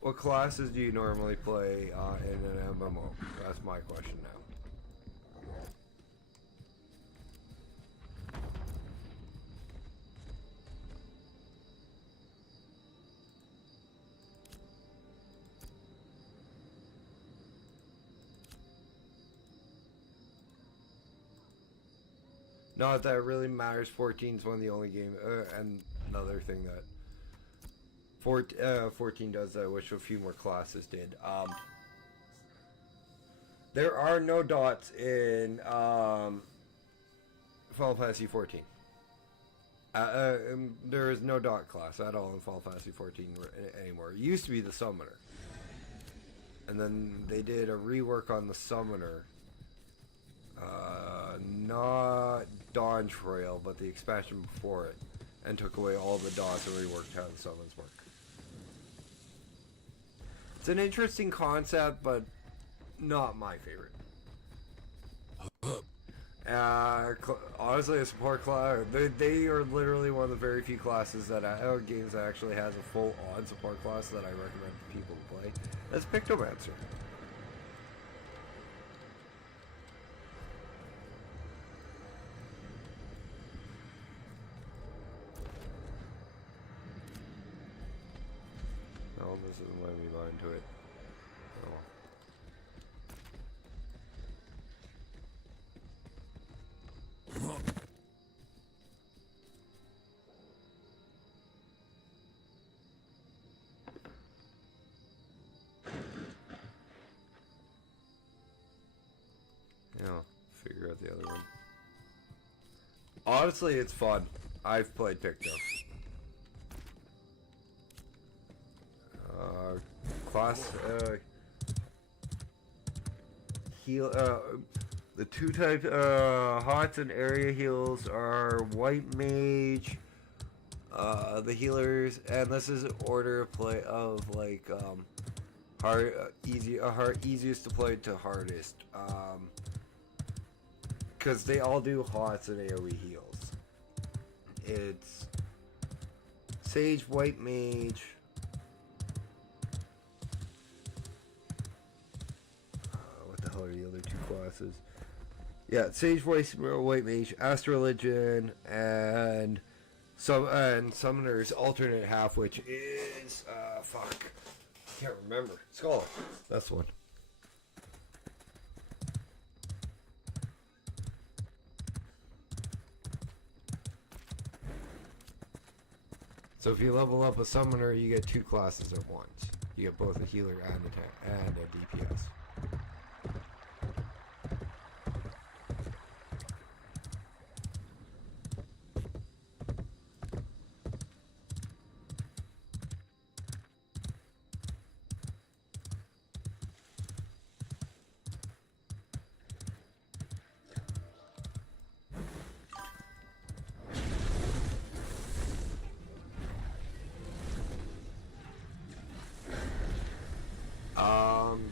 What classes do you normally play in an MMO? That's my question now. Not that it really matters. 14 is one of the only games, and another thing that 14 does that I wish a few more classes did. There are no dots in Final Fantasy 14. There is no dot class at all in Final Fantasy 14 anymore. It used to be the summoner, and then they did a rework on the summoner. Not Dawn Trail, but the expansion before it, and took away all the dots and reworked how the summons work. It's an interesting concept, but not my favorite. Honestly, a support class, they are literally one of the very few classes that games that actually has a full-on support class that I recommend for people to play. That's Pictomancer. No, this isn't letting me go into it. Yeah, figure out the other one. Honestly, it's fun. I've played Picto. Class, heal, the two type, hots and area heals are White Mage, the healers, and this is an order of play of, like, easiest to play to hardest, because they all do hots and AoE heals. It's Sage, White Mage, what are the other two classes? Yeah, Sage, White Mage, Astrologian, and Summoner's alternate half, which is fuck, I can't remember. Skull. That's the one. So if you level up a Summoner, you get two classes at once. You get both a healer and a DPS.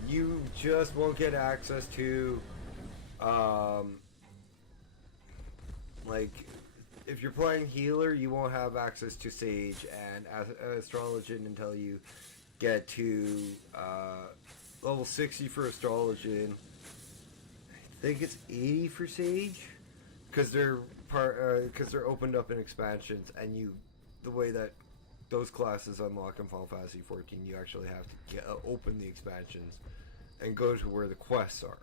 You just won't get access to, like, if you're playing healer, you won't have access to Sage and Astrologian until you get to level 60 for Astrologian. I think it's 80 for Sage, because they're opened up in expansions, and the way that those classes unlock in Final Fantasy 14, you actually have to open the expansions and go to where the quests are.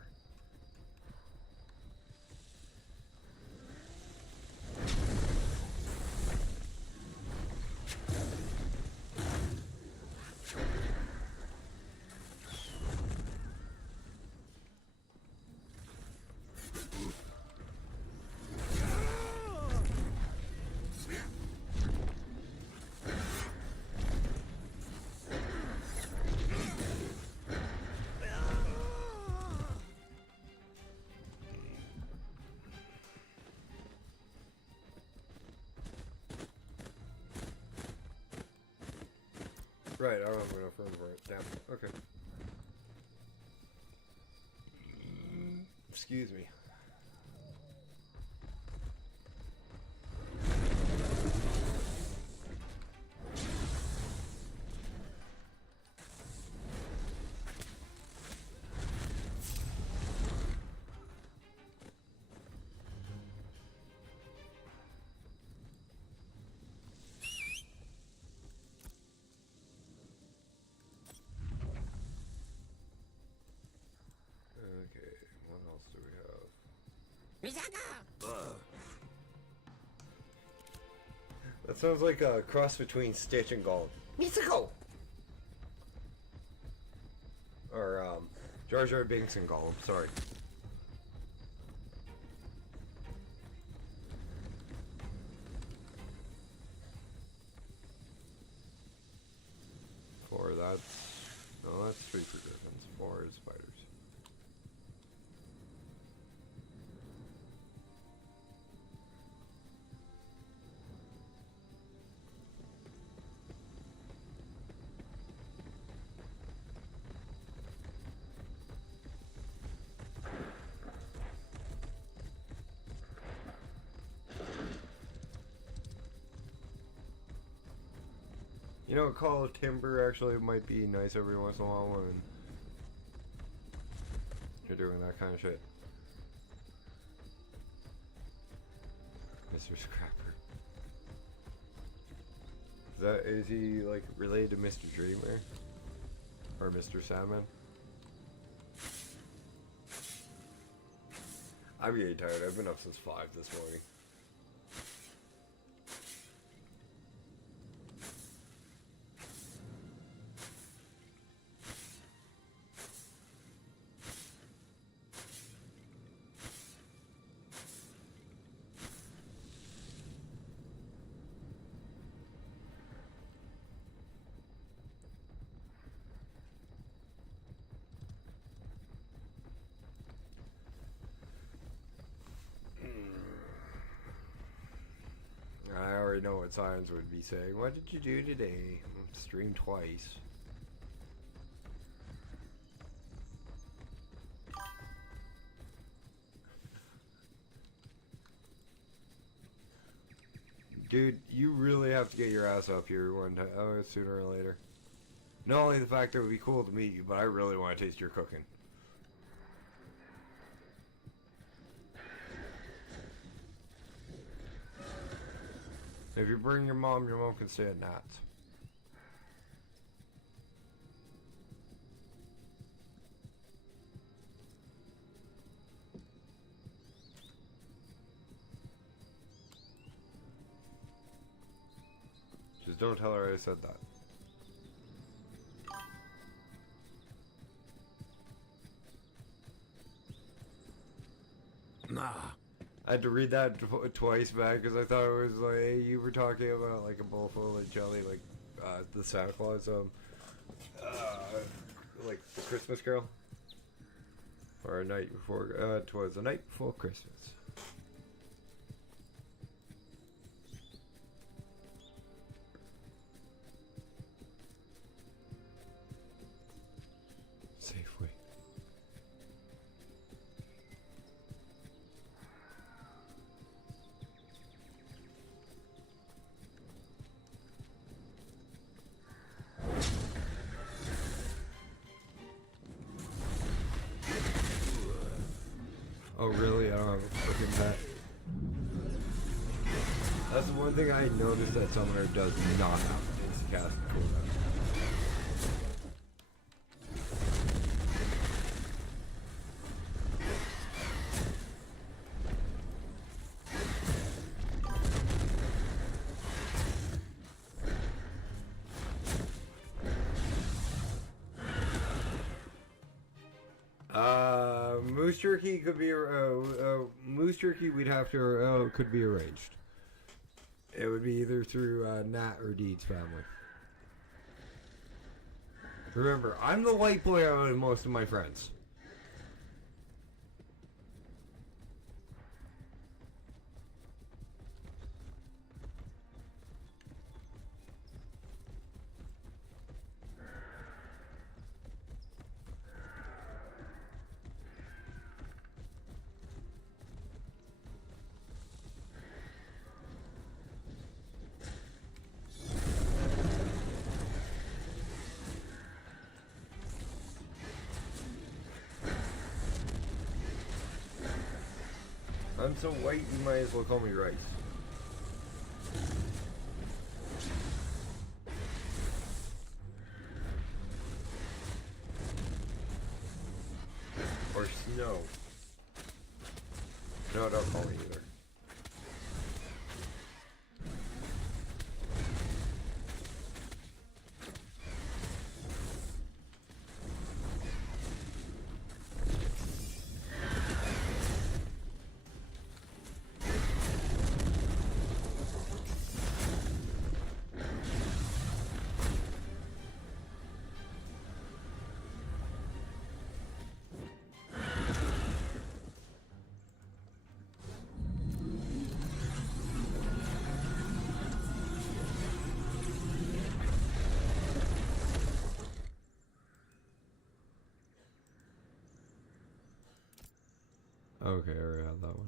Right, I don't have enough room for it. Damn. Okay. Excuse me. Okay, what else do we have? That sounds like a cross between Stitch and Gollum. Musical! Or, Jar Jar Binks and Gollum, sorry. Four, that's... No, that's three for griffins. Four is spiders. You know, a call of timber actually might be nice every once in a while when you're doing that kind of shit. Mr. Scrapper. Is he like related to Mr. Dreamer? Or Mr. Salmon? I'm getting tired. I've been up since 5 this morning. I already know what Science would be saying. What did you do today? Stream twice. Dude, you really have to get your ass up here one time, sooner or later. Not only the fact that it would be cool to meet you, but I really want to taste your cooking. If you bring your mom can stay at Nat's. Just don't tell her I said that. Nah. I had to read that twice back because I thought it was like, hey, you were talking about like a bowl full of jelly, like the Santa Claus, like the Christmas Carol, or a night before. Twas the night before Christmas. Safeway. Oh really? I don't have a freaking pet. That's the one thing I noticed that Summoner does not have. Is cast cooldown. Moose jerky could be moose jerky. We'd have to could be arranged. It would be either through Nat or Deed's family. Remember, I'm the white boy out of most of my friends. I'm so white, you might as well call me rice. Or snow. No, don't call me either. Okay, I already have that one.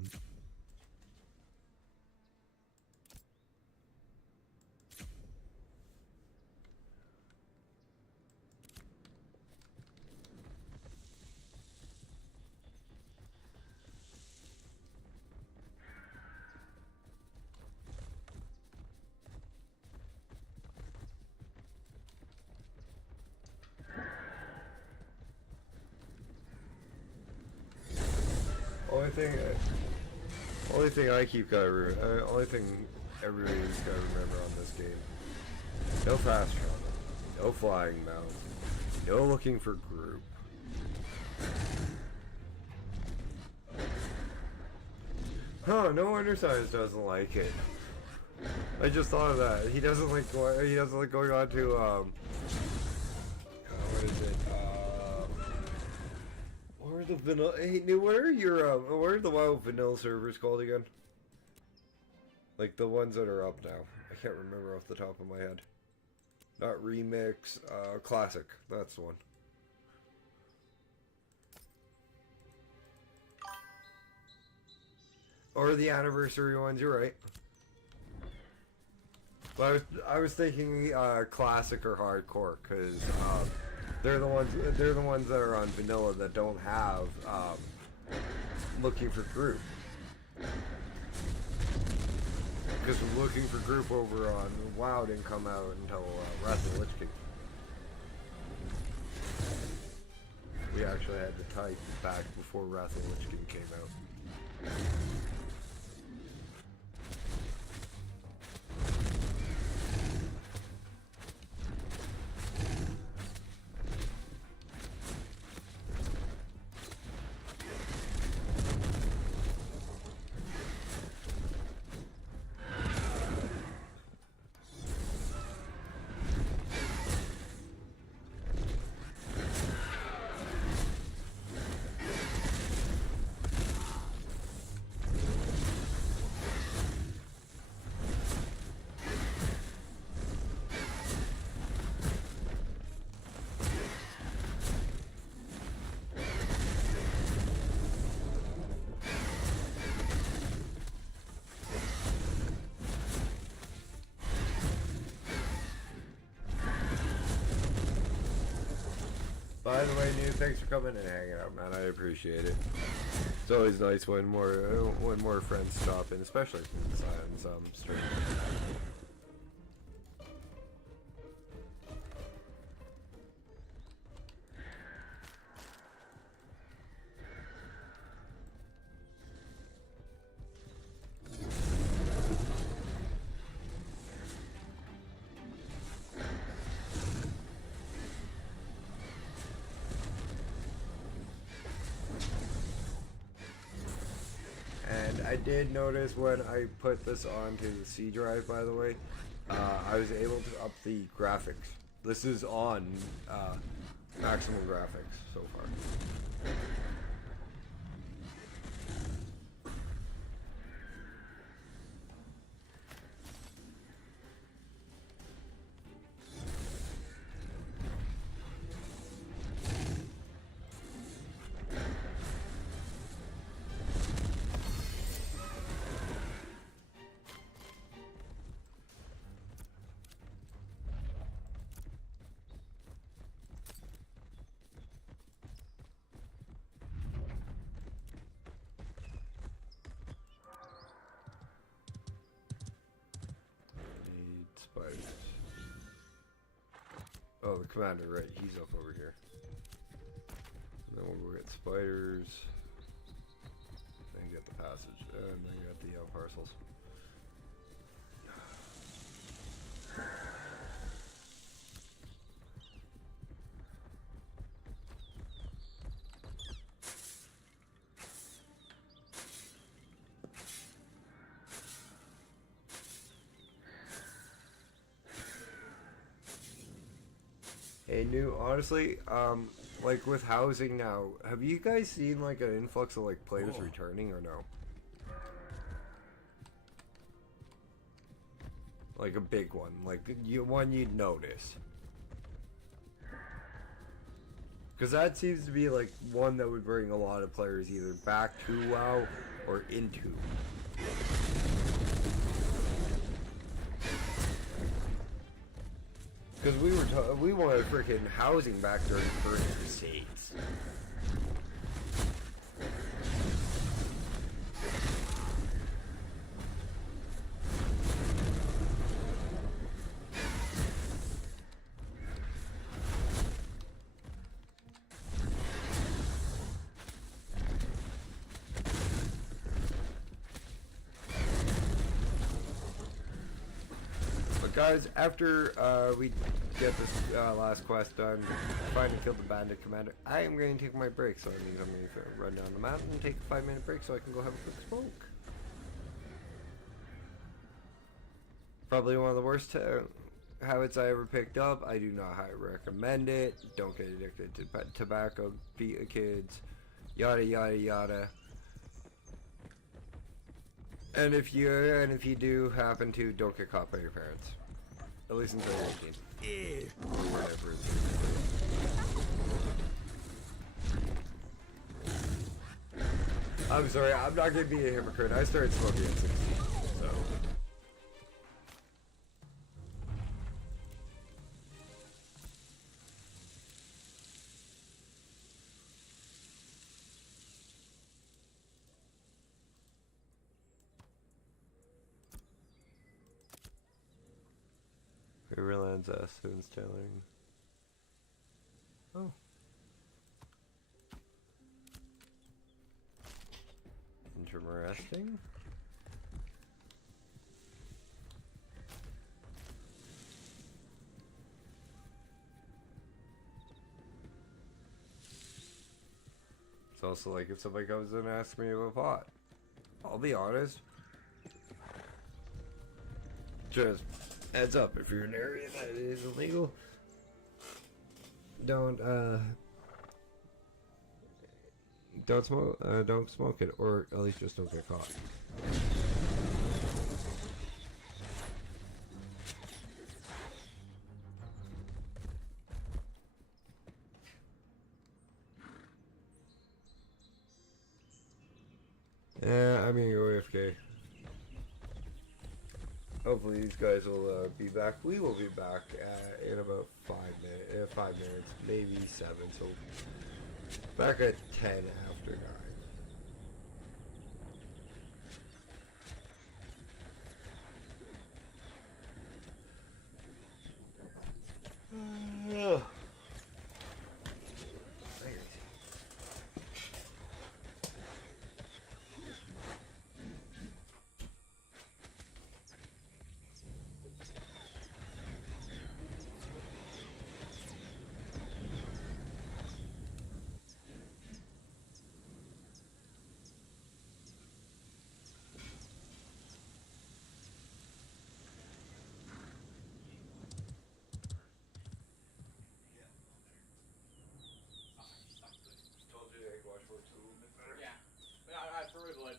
Only thing I keep only thing everybody's gotta remember on this game: no fast travel, no flying mount, no looking for group. Huh? No wonder Science doesn't like it. I just thought of that. He doesn't like going. He doesn't like going on to what is it? What are the vanilla? Hey, new. What are the wild vanilla servers called again? Like the ones that are up now. I can't remember off the top of my head. Not remix. Classic. That's the one. Or the anniversary ones. You're right. But I was thinking classic or hardcore because they're the ones that are on vanilla that don't have looking for group. Because looking for group over on WoW didn't come out until Wrath of the Lich King. We actually had to type back before Wrath of the Lich King came out. By the way, New, thanks for coming and hanging out, man. I appreciate it. It's always nice when more friends stop in, especially from some stream. I did notice when I put this onto the C drive, by the way, I was able to up the graphics. This is on maximum graphics so far. spiders. Oh, the commander, right? He's up over here. And then we'll go get spiders. Then get the passage. And then get the parcels. Hey, new, honestly, like with housing now, have you guys seen like an influx of like players returning or no? Like a big one, like one you'd notice. Because that seems to be like one that would bring a lot of players either back to WoW or into. Because we wanted freaking housing back during the First Crusades. But guys, after we get this last quest done, find and kill the bandit commander, I am going to take my break, so that means I'm going to run down the mountain and take a 5-minute break so I can go have a quick smoke. Probably one of the worst habits I ever picked up. I do not highly recommend it. Don't get addicted to tobacco, beat kids, yada yada yada. And if you do happen to, don't get caught by your parents. At least until you're 18. Whatever. I'm sorry, I'm not gonna be a hypocrite. I started smoking at 16, so. Riverlands Spoon's telling. Oh. Interesting. It's also like if somebody comes in and asks me about pot. I'll be honest. Just heads up, if you're in an area that is illegal, don't smoke it, or at least just don't get caught. Yeah, I'm gonna go AFK. Hopefully these guys will be back. We will be back in about 5 minutes, 5 minutes, maybe 7. So back at 10 after 9.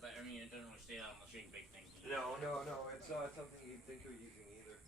But I mean, it doesn't really stay out unless you big things. No, it's not something you'd think of using either.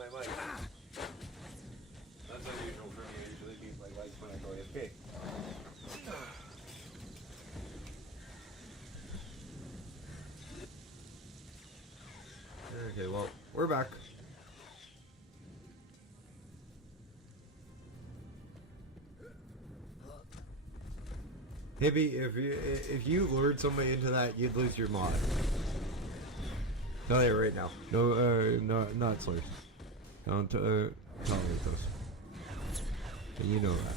my mic. That's unusual for me. I usually mute my mic when I go AFK. Okay, well, we're back. Hippie, if you lured somebody into that, you'd lose your mod. Tell you right now. No, not slurs. Don't tolerate those. And you know that.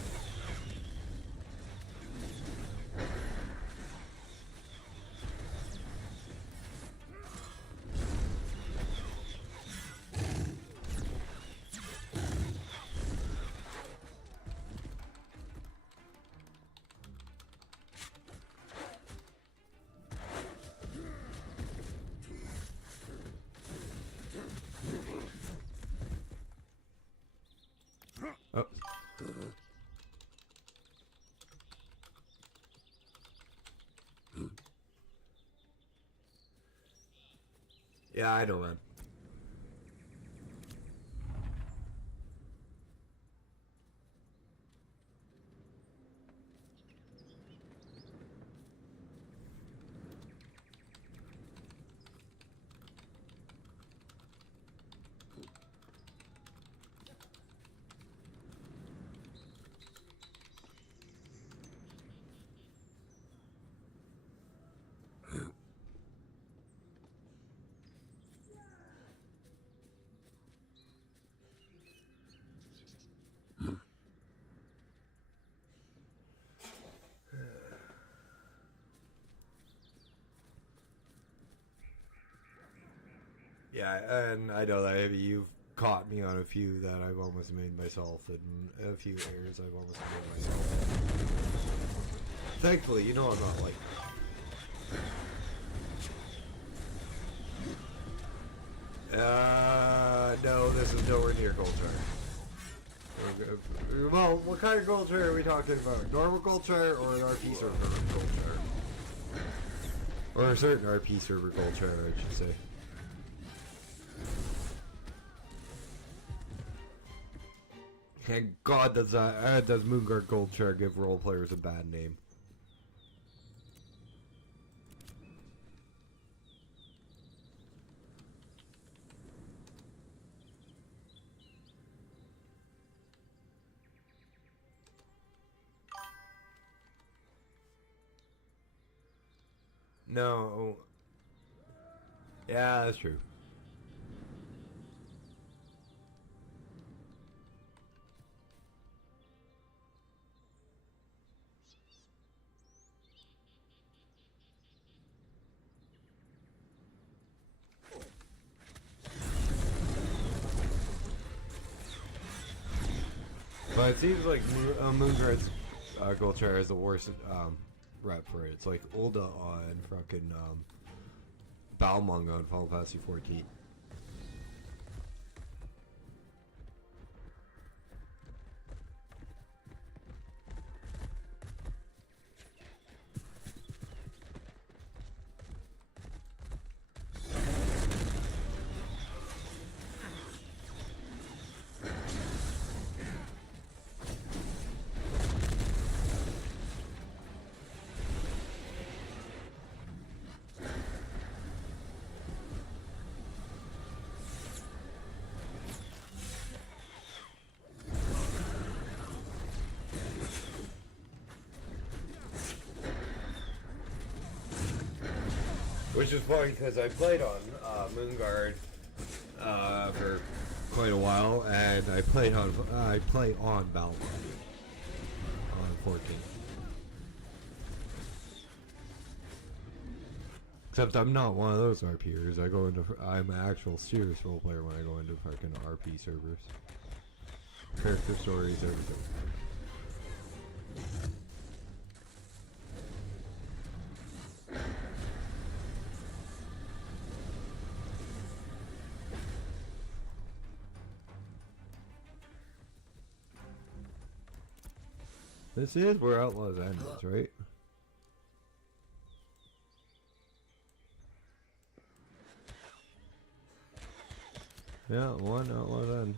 Oh. Yeah, I know, man. Yeah, and I know that you've caught me on a few that I've almost made myself, and a few errors I've almost made myself. Thankfully, you know I'm not like no, this is nowhere near gold char. Well, what kind of gold char are we talking about? Normal gold char or an RP server gold char? Or a certain RP server gold char, I should say. Thank God does Moonguard Gold Char give role players a bad name. No. Yeah, that's true. But it seems like Moonguard's Gold Char is the worst rep for it. It's like Ulda on fucking Balmung on Final Fantasy 14. Which is funny because I played on Moonguard for quite a while, and I play on Balmung on 14. Except I'm not one of those RPers. I'm an actual serious role player when I go into fucking RP servers. Character stories, everything. This is where Outlaws ends, right? Yeah, one outlaw done.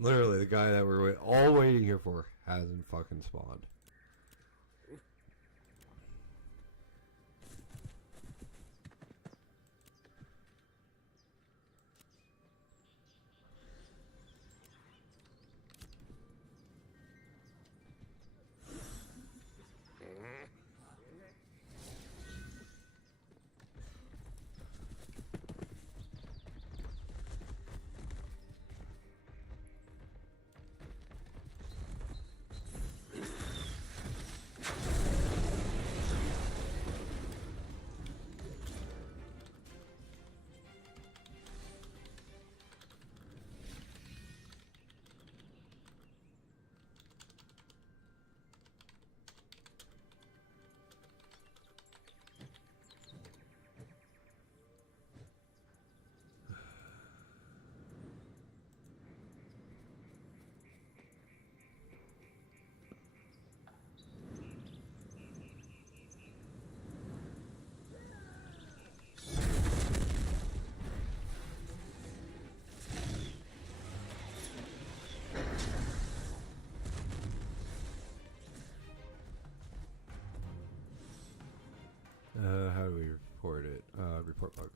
Literally, the guy that we're all waiting here for hasn't fucking spawned. How do we report it? Report bug.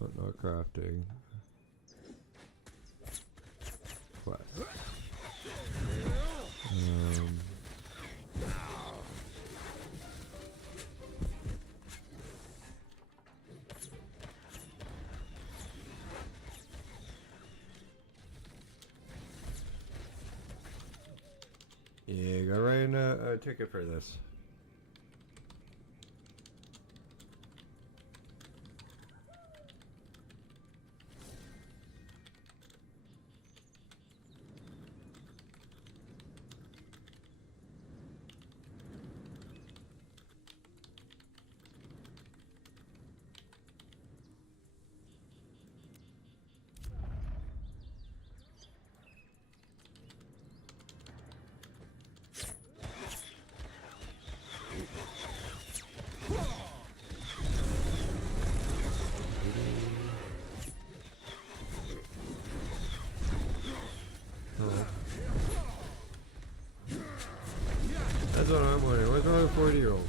But not crafting. Quest. Yeah, go write in a ticket for this. That's what I'm wondering. What's wrong with 40-year-olds?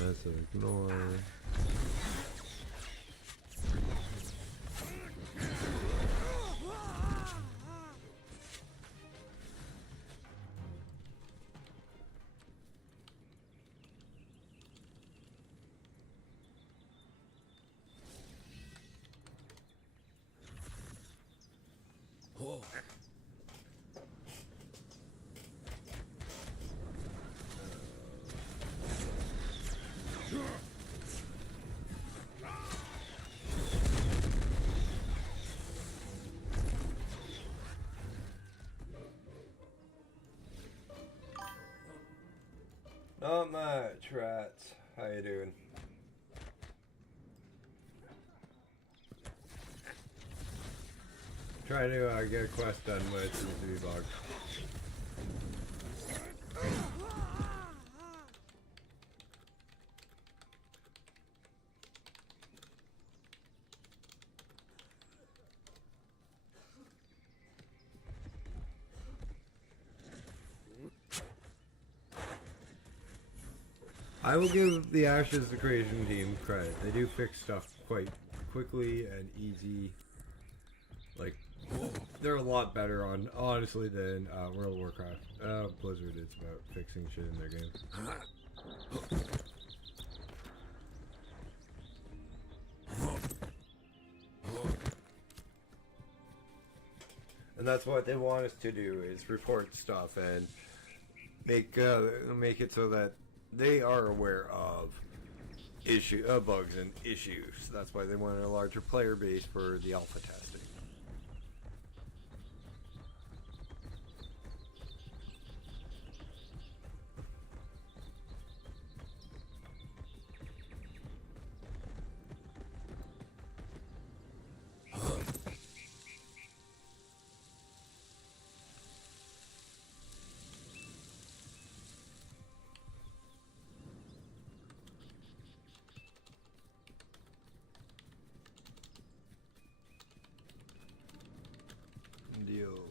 That's an ignore. Not much, rats. How you doing? Trying to get a quest done with the V-Bog. I will give the Ashes the Creation team credit. They do fix stuff quite quickly and easy. Like, they're a lot better on, honestly, than World of Warcraft. Blizzard is about fixing shit in their game. And that's what they want us to do, is report stuff and make it so that they are aware of bugs and issues. That's why they want a larger player base for the alpha testing. Deal with.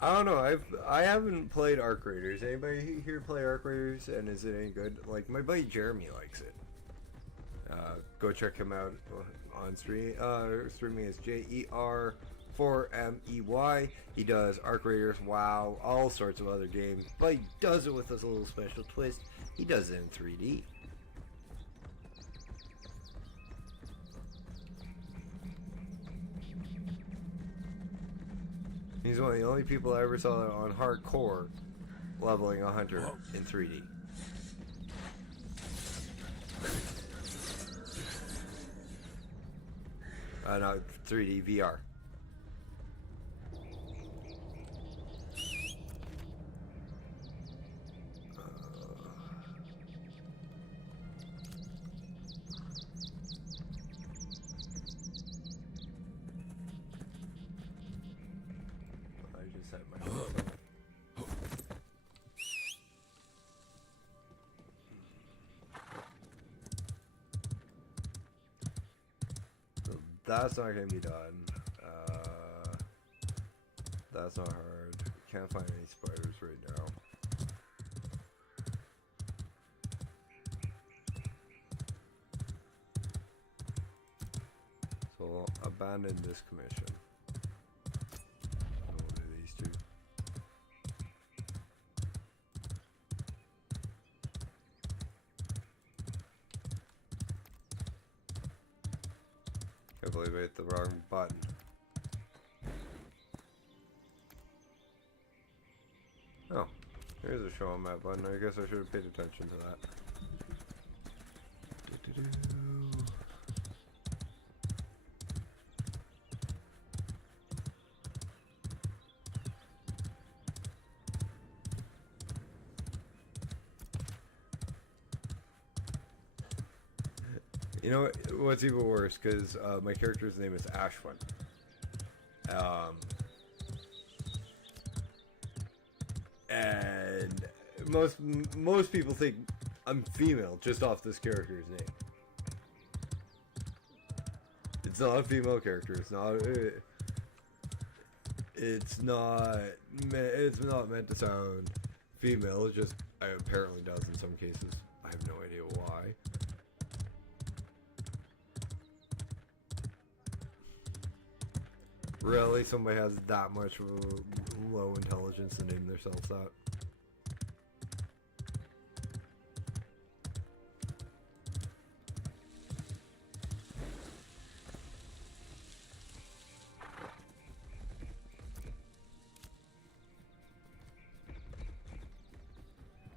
I don't know. I haven't played Arc Raiders. Anybody here play Arc Raiders, and is it any good? Like, my buddy Jeremy likes it. Go check him out on stream. Streaming is JER4MEY. He does Arc Raiders, WoW, all sorts of other games, but he does it with a little special twist. He does it in 3D. He's one of the only people I ever saw on hardcore leveling a hunter in 3D. No, 3D VR. I just set my That's not gonna be done. That's not hard. Can't find any spiders right now. So we'll abandon this commission. And we'll do these two. Can't believe I hit the wrong button. Oh, here's a show on map button. I guess I should have paid attention to that. You know what's even worse? Because my character's name is Ashwin. And most people think I'm female just off this character's name. It's not a female character. It's not. It's not meant to sound female. It just apparently does in some cases. I have no idea why. Really? Somebody has that much low intelligence to name themselves that?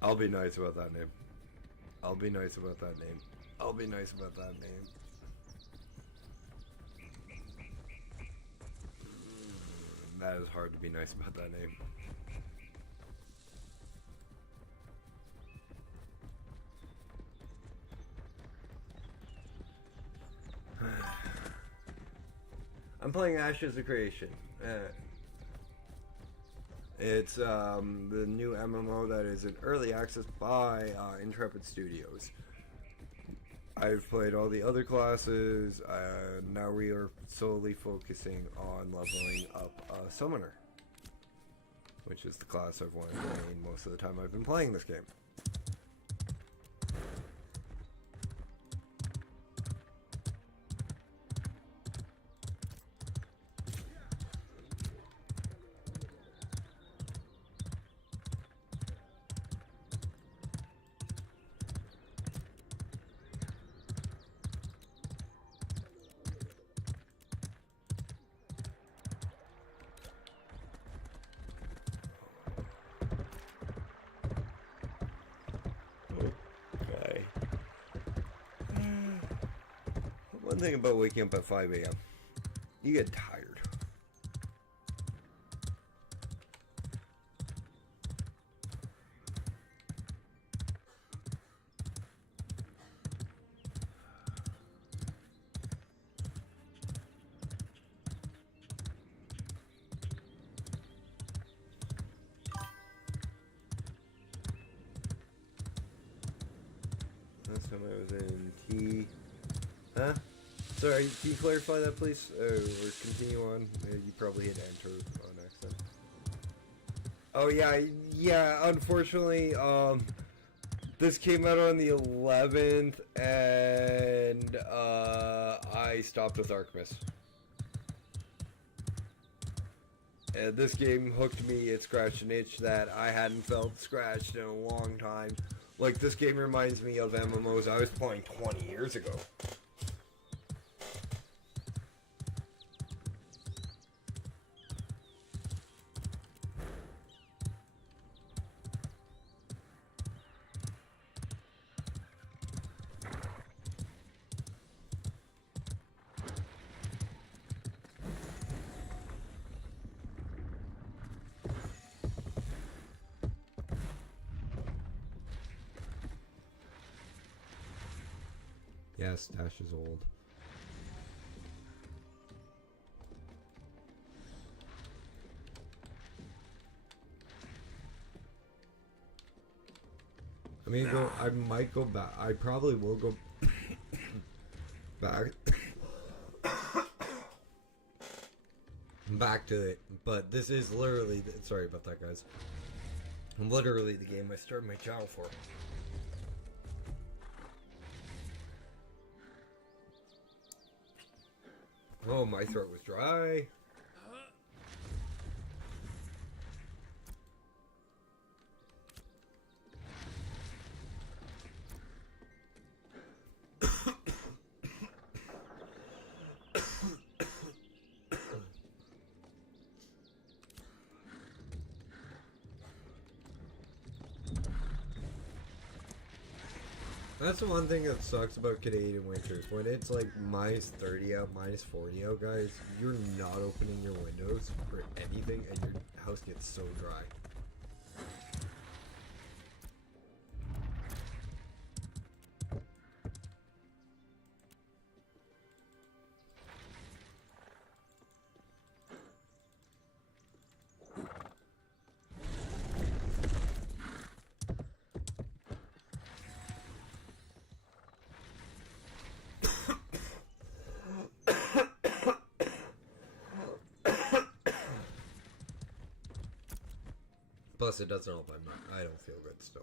I'll be nice about that name. I'll be nice about that name. I'll be nice about that name. That is hard to be nice about that name. I'm playing Ashes of Creation. It's the new MMO that is in early access by Intrepid Studios. I've played all the other classes, and now we are solely focusing on leveling up Summoner, which is the class I've wanted to main most of the time I've been playing this game. Okay. One thing about waking up at 5 a.m. You get tired. Last time I was in T. Huh? Sorry, can you clarify that, please? Or continue on? You probably hit enter on accident. Oh yeah. Unfortunately, this came out on the 11th, and I stopped with Archmus. And this game hooked me. It scratched an itch that I hadn't felt scratched in a long time. Like, this game reminds me of MMOs I was playing 20 years ago. Yes, Dash is old. I might go back. I probably will go back. Back to it. But this is literally, sorry about that, guys. Literally the game I started my channel for. Oh, my throat was dry. That's the one thing that sucks about Canadian winters. When it's like minus 30 out, minus 40 out, guys, you're not opening your windows for anything and your house gets so dry. Plus, it doesn't help. I don't feel good still.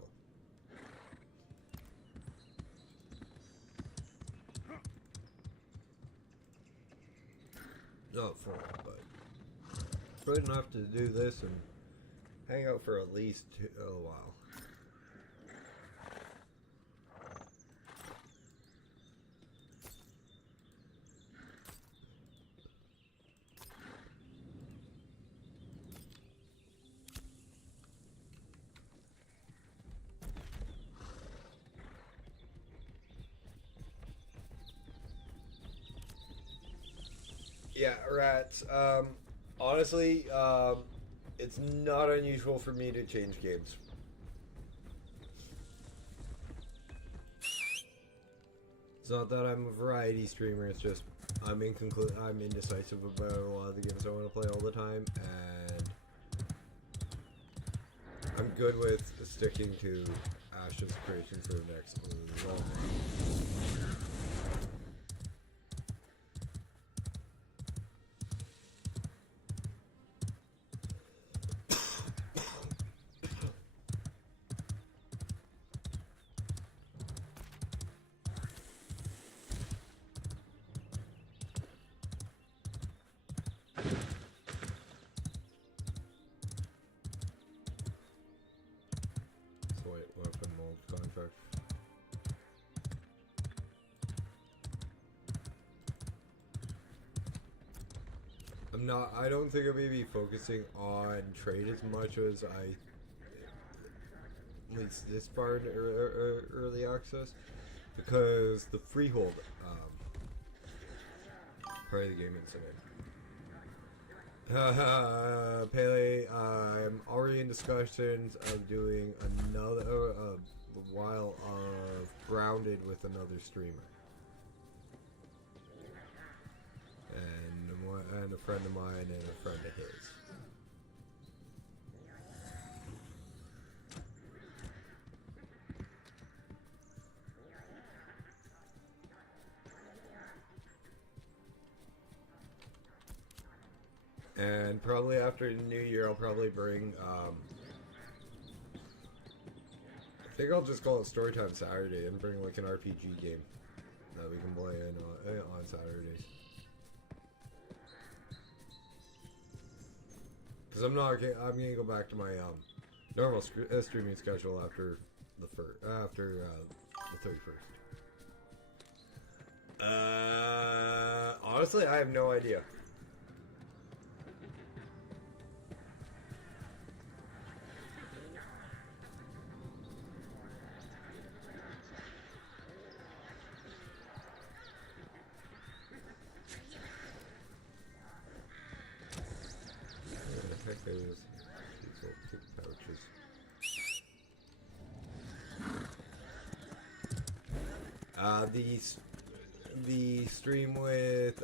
Not full, but good enough to do this and hang out for at least a while. Yeah, rats. Honestly, it's not unusual for me to change games. It's not that I'm a variety streamer, it's just I'm indecisive about a lot of the games I want to play all the time, and I'm good with sticking to Ash's creation for the next long run. Weapon mold contract. I don't think I'm going to be focusing on trade as much as at least this far in early access, because the freehold part of the game incident. Pele, I'm already in discussions of doing another while of Grounded with another streamer. And a friend of mine and a friend of his. And probably after the new year, I'll probably bring, I think I'll just call it Storytime Saturday and bring like an RPG game that we can play on Saturdays. Because I'm gonna go back to my normal streaming schedule after the 31st. Honestly, I have no idea. The stream with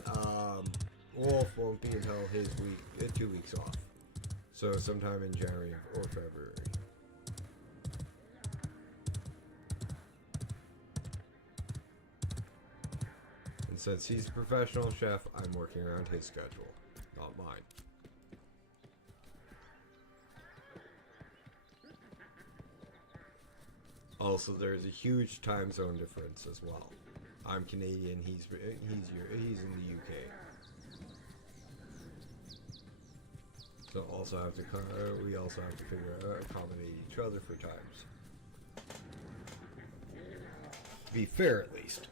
Wolf won't be until his 2 weeks off, so sometime in January or February. And since he's a professional chef, I'm working around his schedule, not mine. Also, there's a huge time zone difference as well. I'm Canadian. He's in the UK. So we also have to figure out accommodate each other for times. Be fair, at least.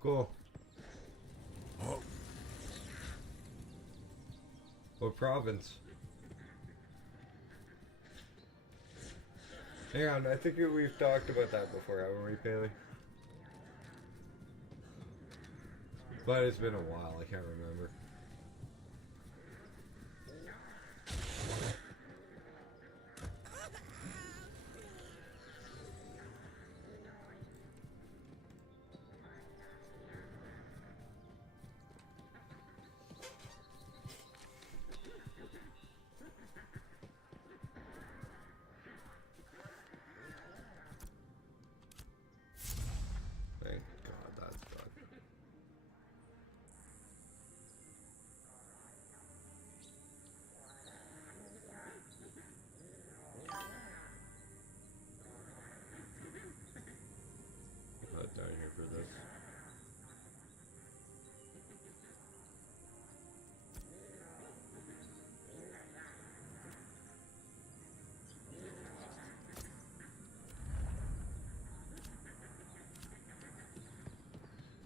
Cool. Oh. What province? Hang on, I think we've talked about that before, haven't we, Paley? But it's been a while, I can't remember. Thank God that's done. Not down here for this.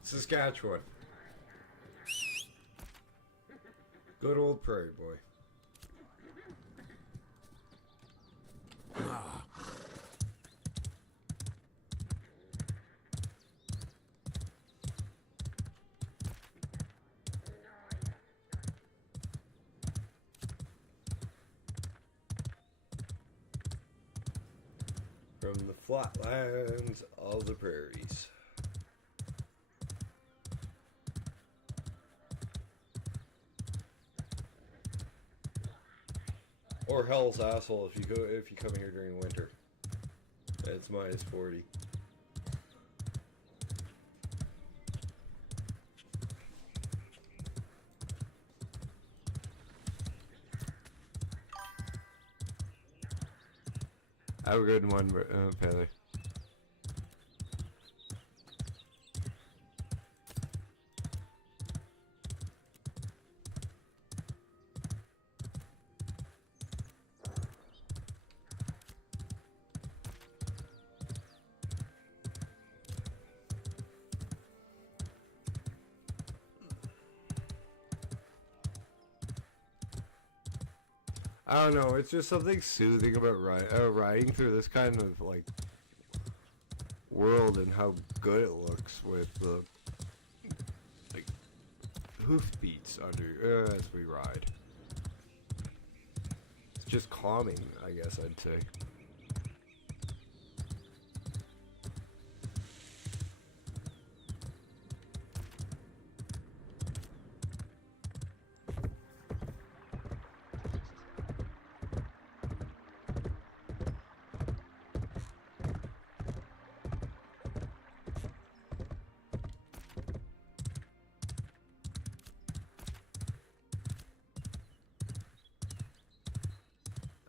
Saskatchewan. Good old prairie boy. From the flatlands of the prairies. Or hell's asshole if you come here during winter. It's minus 40. Have a good one, Pele. I don't know, it's just something soothing about riding through this kind of, like, world and how good it looks with the, like, hoof beats under, as we ride. It's just calming, I guess I'd say.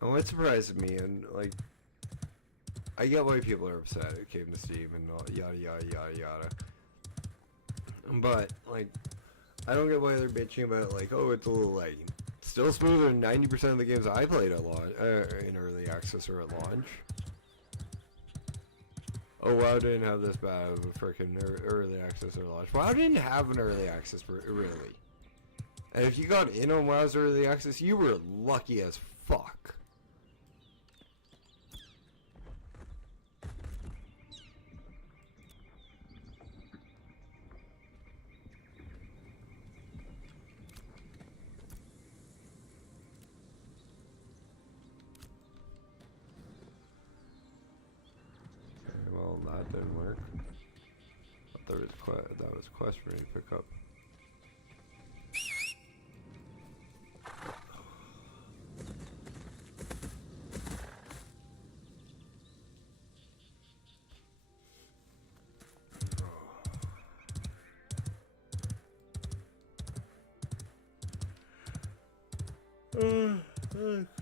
And what surprises me, and like, I get why people are upset it came to Steam and all, yada yada yada yada. But like, I don't get why they're bitching about like, oh, it's a little laggy. Still smoother than 90% of the games I played at launch, in early access or at launch. Oh, WoW didn't have this bad of a freaking early access or launch. WoW didn't have an early access really. And if you got in on WoW's early access, you were lucky as fuck. Well, that didn't work. There was that was a quest for me to pick up.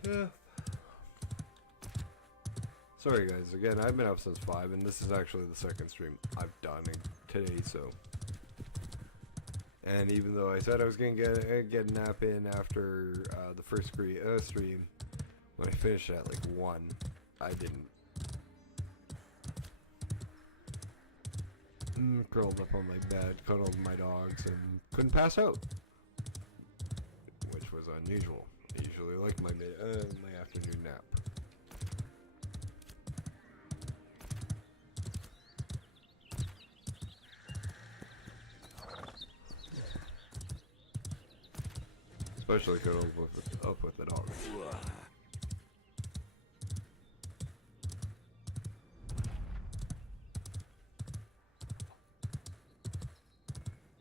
Yeah. Sorry guys, again, I've been up since 5, and this is actually the second stream I've done today, so. And even though I said I was gonna get a nap in after the first stream, when I finished at like 1, I didn't. Curled up on my bed, cuddled my dogs, and couldn't pass out, which was unusual. I usually like my afternoon nap. Especially cuddled up with the dog.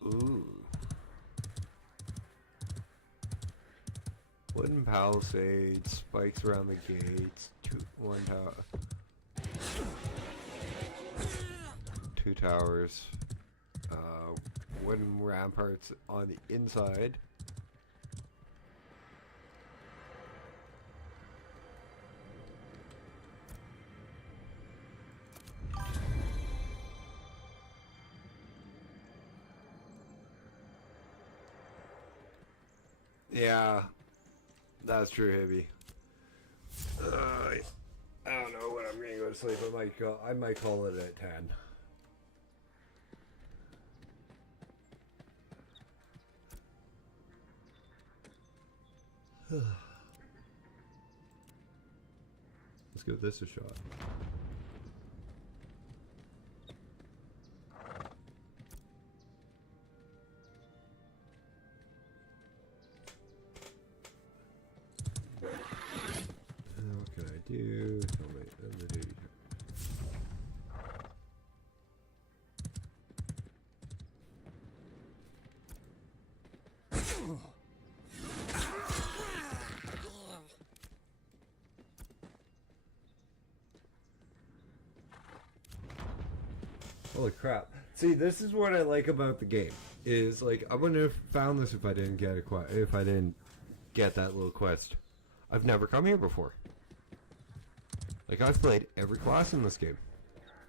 Ooh. Wooden palisades, spikes around the gates, one tower, 2 towers, wooden ramparts on the inside. Yeah, that's true, Hibby. I don't know when I'm gonna go to sleep. I might call it at 10. Let's give this a shot. What can I do? Tell me. Holy crap. See, this is what I like about the game. Is like I wouldn't have found this if I didn't get if I didn't get that little quest. I've never come here before. Like I've played every class in this game.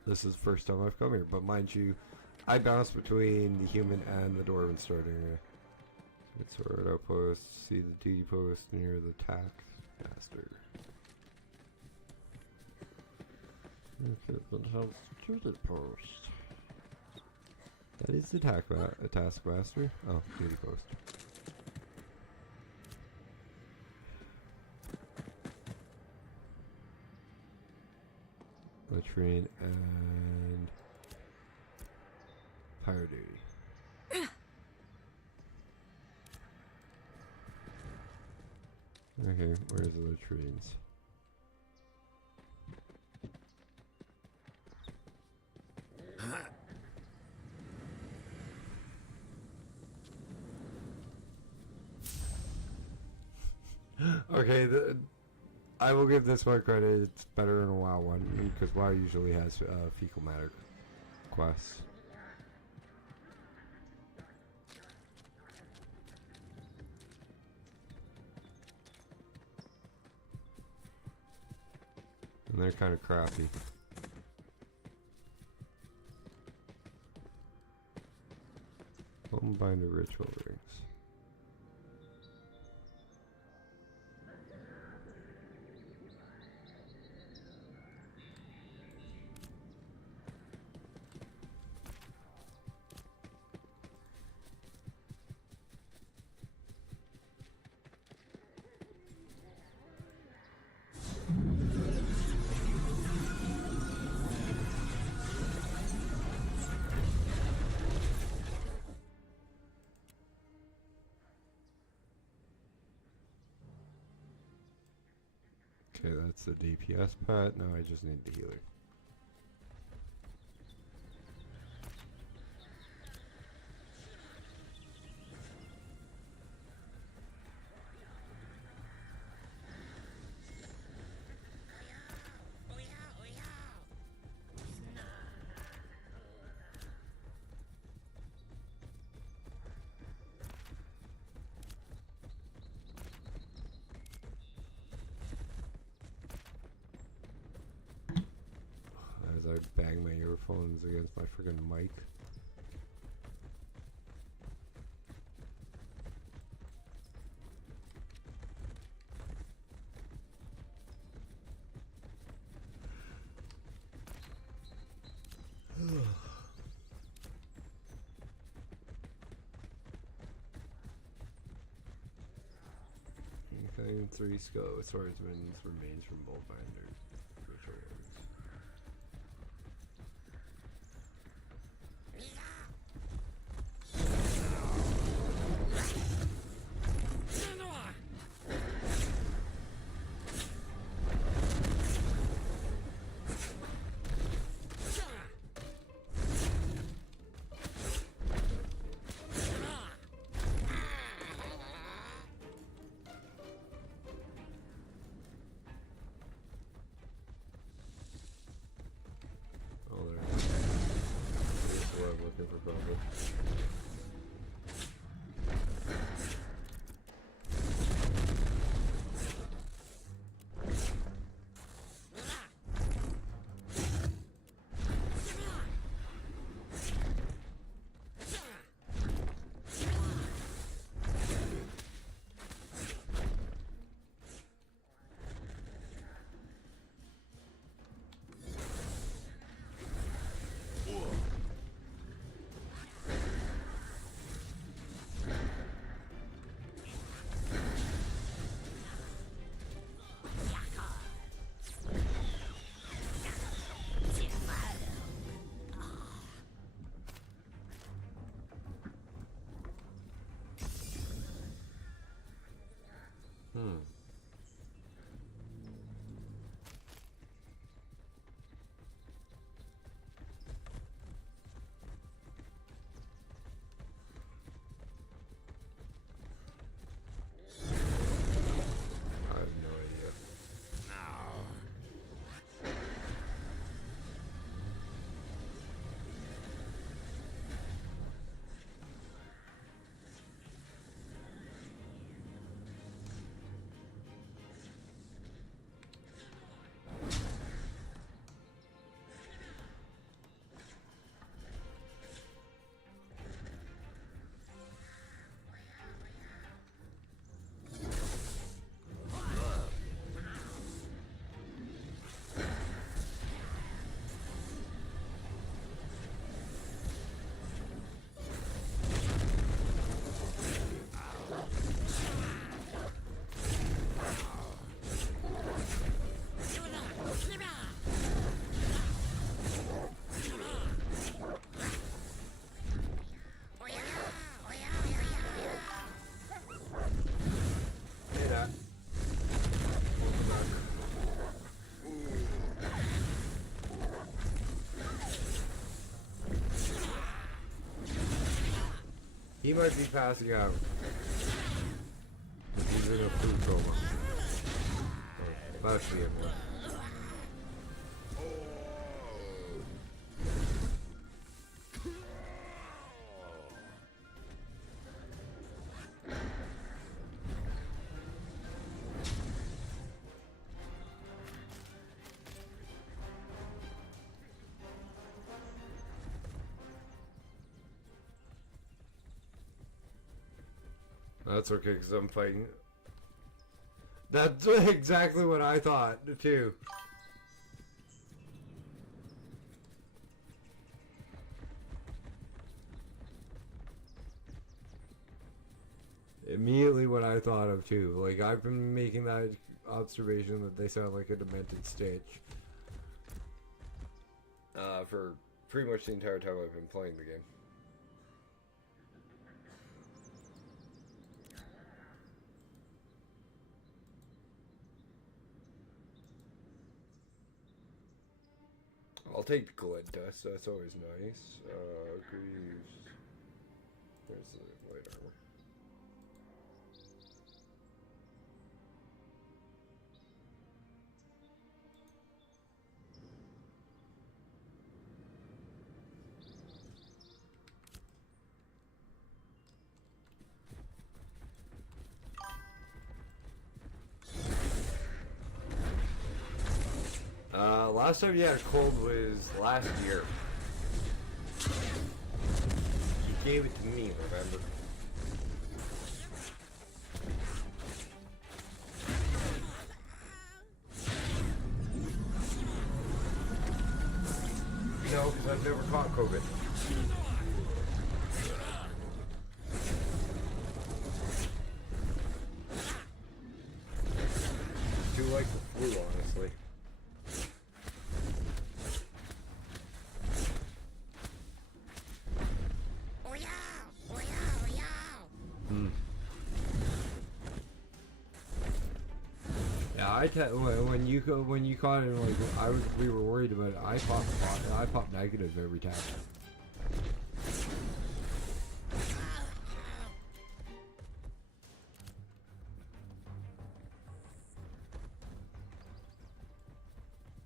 This is the first time I've come here, but mind you, I bounce between the human and the dwarven starting here. Get sword outpost, see the duty post near the task master. Okay, but how's duty post? That is the taskmaster. Oh, duty post. Latrine and fire duty. Okay, where's the latrines? Okay, I will give this one credit. It's better than a WoW one because WoW usually has fecal matter quests. And they're kind of crappy. Homebinder ritual rings. Okay, that's the DPS part. Now I just need the healer. As I bang my earphones against my friggin' mic. Okay, 3 swordsman's remains from Bullbinder. He might be passing out. He's in a food coma. Must be in one. That's okay, because I'm fighting. That's exactly what I thought, too. Immediately what I thought of, too. Like, I've been making that observation that they sound like a demented Stitch. For pretty much the entire time I've been playing the game. I'll take the Glint dust, that's always nice. Greaves. There's the light armor. Last time you had a cold was last year. You gave it to me, remember? No, because I've never caught COVID. Too like the flu, honestly. When you caught it, like we were worried about it. I popped negative every time.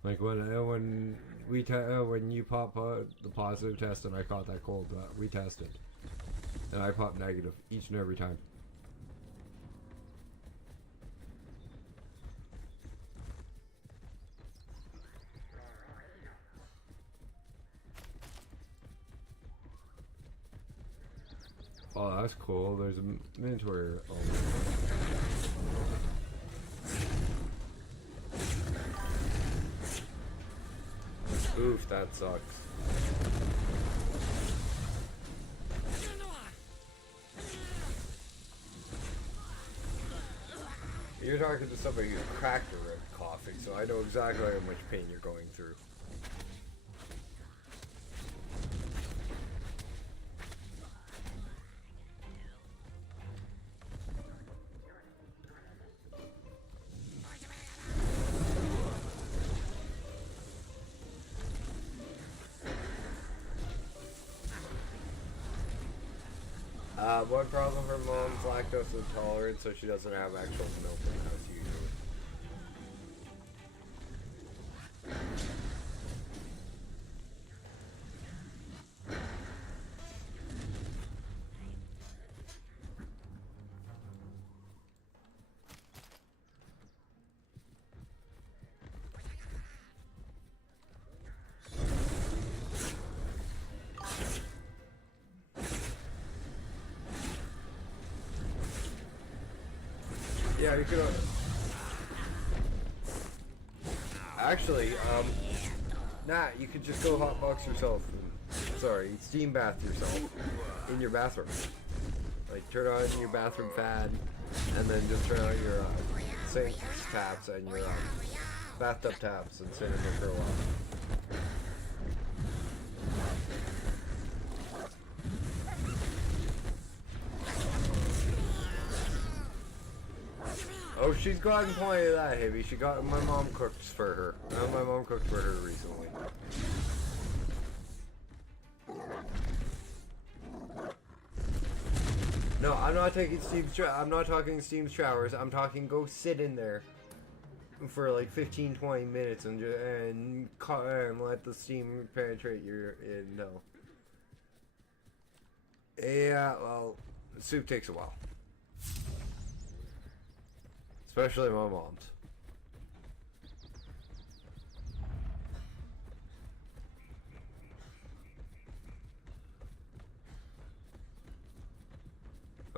Like when you pop the positive test and I caught that cold, we tested, and I popped negative each and every time. Oh, that's cool. There's a Minotaur. Oh. Oof, that sucks. You're talking to somebody who's cracked a rib coughing, so I know exactly how much pain you're going through. One problem for mom's lactose intolerant, so she doesn't have actual milk in the house usually. Yeah, you could. Actually, nah, you could just go hotbox yourself. Steam bath yourself in your bathroom. Like, turn on your bathroom fan, and then just turn on your sink taps and your bathtub taps and sit in there for a while. Oh, she's gotten plenty of that, Heavy. My mom cooked for her. My mom cooked for her recently. No, I'm not taking I'm not talking steam showers. I'm talking go sit in there for like 15-20 minutes and let the steam penetrate your no. Yeah, well, soup takes a while, especially my mom's.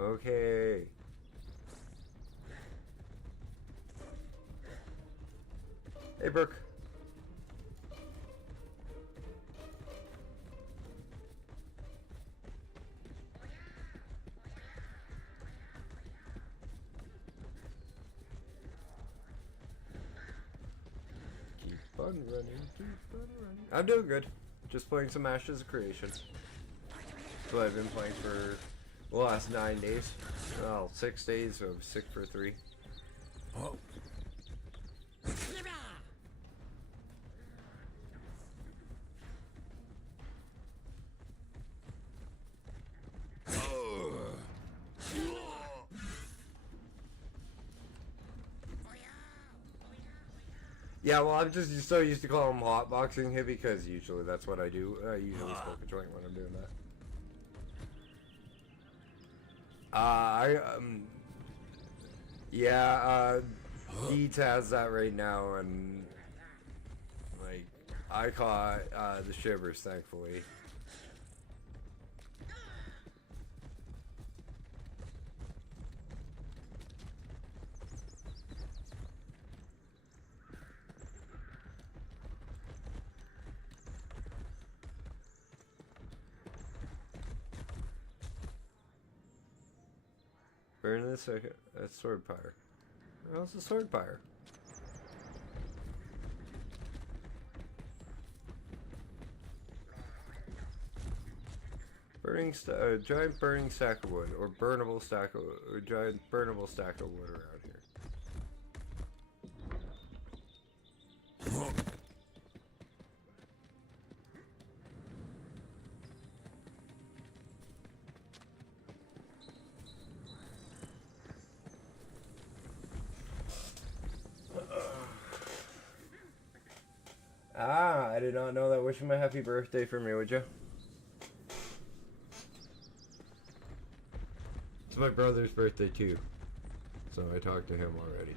Okay. Hey, Brooke. Keep on running, keep on running. I'm doing good. Just playing some Ashes of Creation. That's what I've been playing for the last 9 days. Well, 6 days, so I'm sick for 3. Oh. Yeah, well, I'm just so used to calling them hotboxing here because usually that's what I do. I usually smoke a joint when I'm doing that. Yeah, Beats has that right now, and like I caught the shivers, thankfully. Burn this sword pyre. How's the sword pyre? Giant burning stack of wood, or burnable stack of, or giant burnable stack of wood around here. I did not know that. Wish him a happy birthday for me, would you? It's my brother's birthday too, so I talked to him already.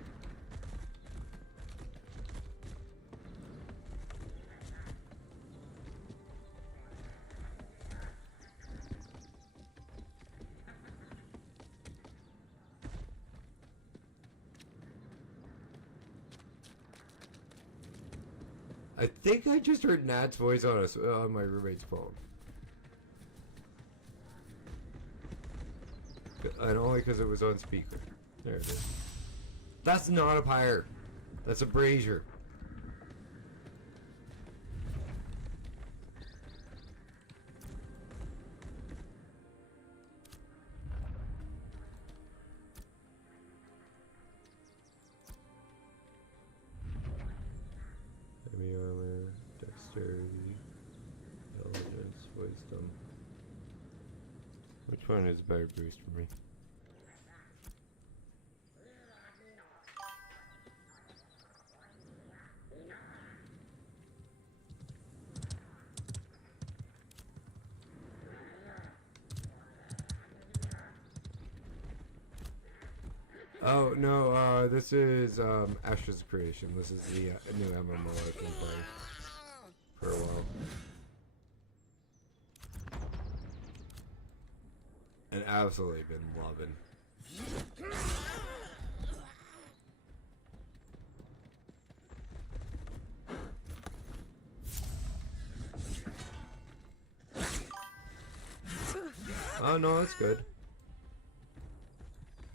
I think I just heard Nat's voice on my roommate's phone. And only because it was on speaker. There it is. That's not a pyre. That's a brazier. Heavy armor, dexterity, intelligence, wisdom. Which one is a better boost for me? Oh no, this is Ashes of Creation. This is the new MMO I've been playing for a while. And absolutely been loving. Oh no, it's good.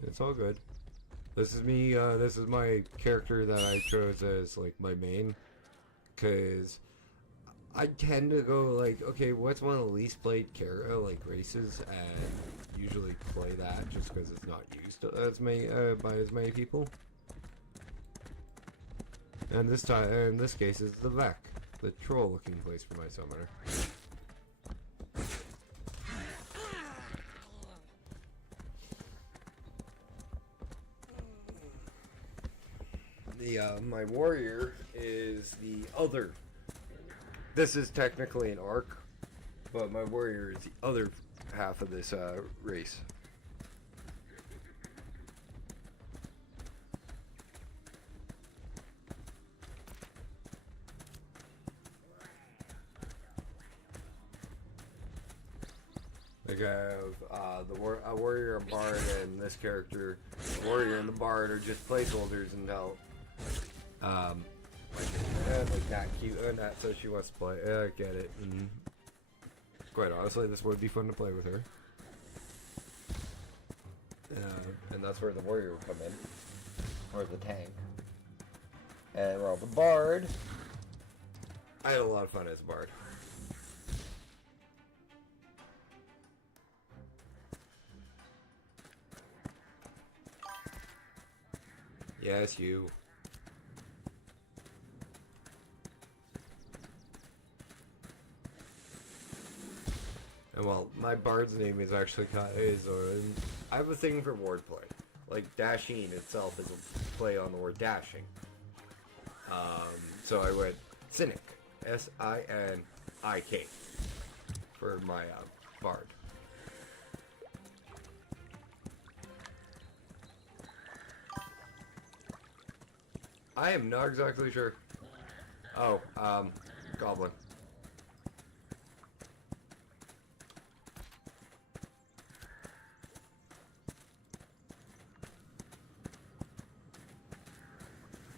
It's all good. This is me, this is my character that I chose as, like, my main. Because I tend to go, like, okay, what's one of the least played races, and usually play that just because it's not used by as many people. And this time, in this case, is the Vec, the troll-looking place for my summoner. my warrior is the other. This is technically an arc, but my warrior is the other half of this race. Like I have a warrior, a bard, and this character. The warrior and the bard are just placeholders until like not cute, not so she wants to play. I get it. And quite honestly, this would be fun to play with her. And that's where the warrior would come in, or the tank. And well, the bard. I had a lot of fun as a bard. Yes, you. And well, my bard's name is actually I have a thing for wordplay. Like dashing itself is a play on the word dashing. So I went Cynic, S-I-N-I-K, for my bard. I am not exactly sure. Oh, Goblin.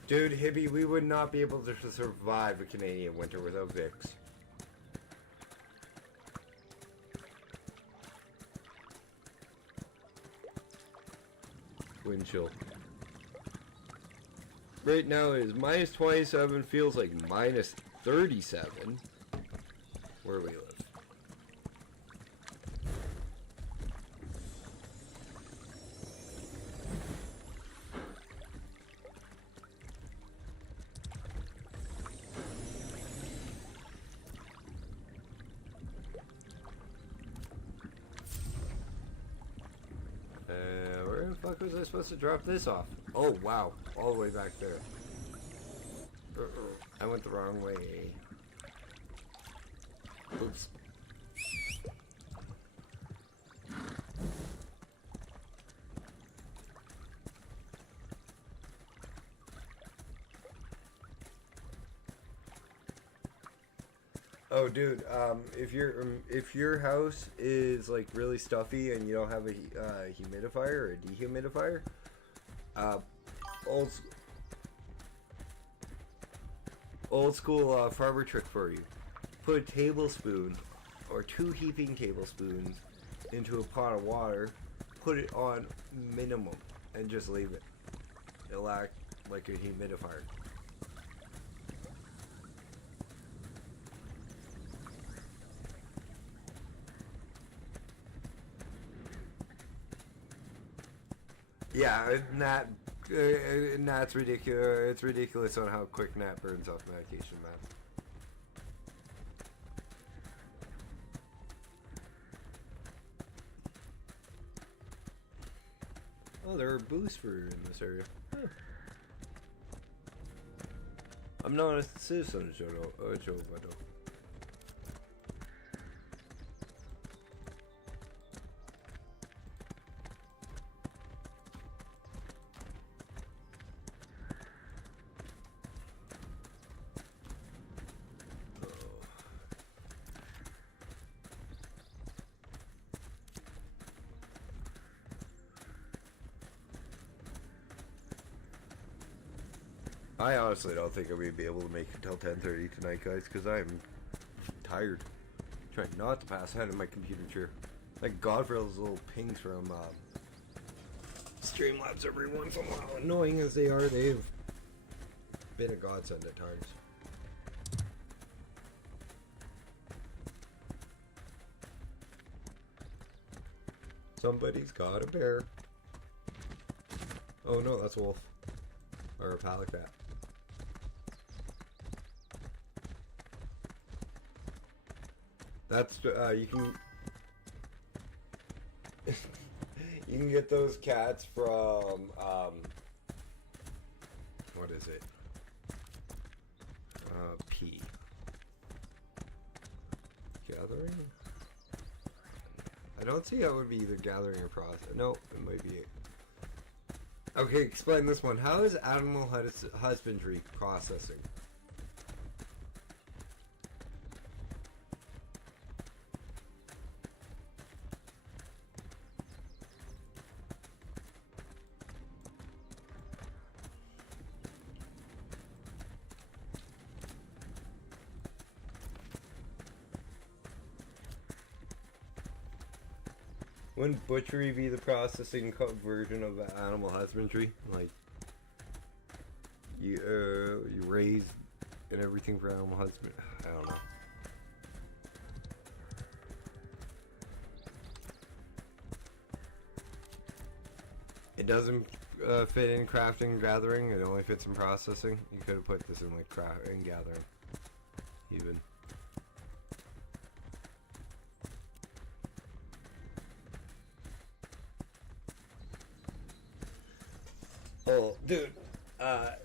Dude, Hibby, we would not be able to survive a Canadian winter without Vicks. Wind chill. Right now it is minus 27, feels like minus 37, where we live. Where the fuck was I supposed to drop this off? Oh wow, all the way back there. I went the wrong way. Oops. Oh, dude. If your house is like really stuffy and you don't have a humidifier or a dehumidifier, old school farmer trick for you: put a tablespoon or 2 heaping tablespoons into a pot of water, put it on minimum, and just leave it. It'll act like a humidifier. Yeah, Nat's ridiculous. It's ridiculous on how quick Nat burns off medication, man. Oh, there are booths for in this area. Huh. I'm not a citizen, Joe, but I honestly don't think I'm going to be able to make it till 10:30 tonight, guys, because I'm tired. Trying not to pass out in my computer chair. Thank God for those little pings from Streamlabs every once in a while. Annoying as they are, they've been a godsend at times. Somebody's got a bear. Oh no, that's a wolf. Or a palic bat. That's you can you can get those cats from What is it? P. Gathering? I don't see how it would be either gathering or process. No, it might be it. Okay, explain this one. How is animal husbandry processing? Wouldn't butchery be the processing version of animal husbandry? Like, you raise and everything for animal husband. I don't know. It doesn't fit in crafting and gathering. It only fits in processing. You could have put this in like craft and gathering, even. Oh, dude. The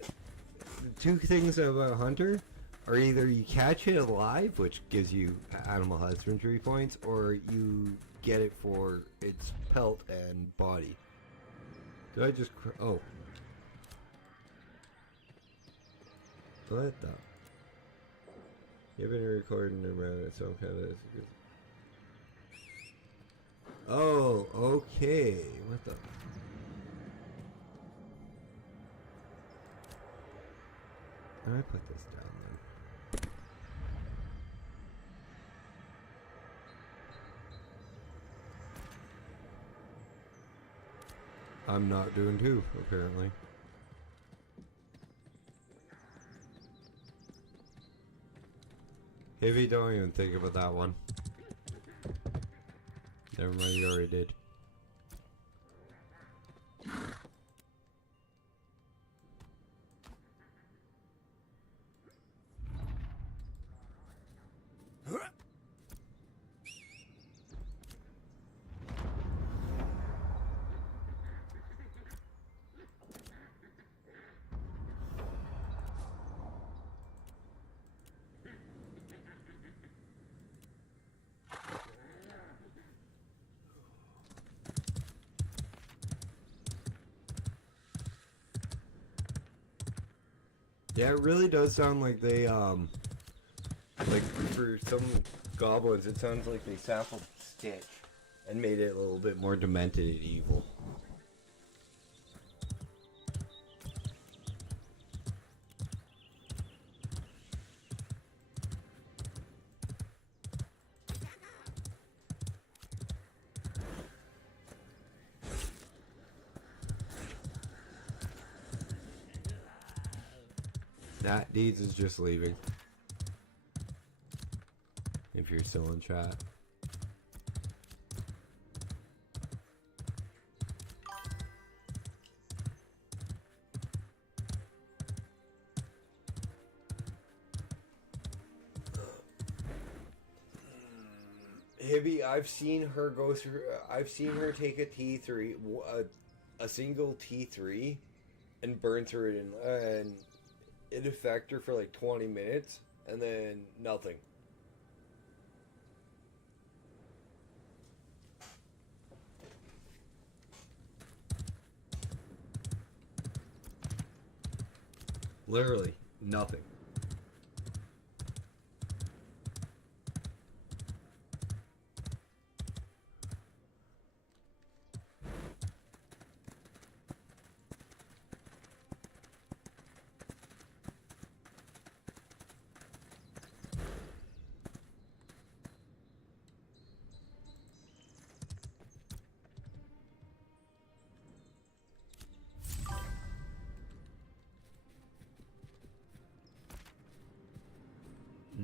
two things about Hunter are either you catch it alive, which gives you animal husbandry points, or you get it for its pelt and body. Did I just... oh. What the... You haven't recorded in around it, so kind of... oh, okay. What the... I put this down then. I'm not doing two, apparently. Heavy, don't even think about that one. Never mind, you already did. Yeah, it really does sound like they, like, for some goblins, it sounds like they sampled Stitch and made it a little bit more demented and evil. That Deeds is just leaving. If you're still in chat. Hibby, I've seen her go through. I've seen her take a T3, a single T3, and burn through it, and it affect her for like 20 minutes, and then nothing. Literally nothing.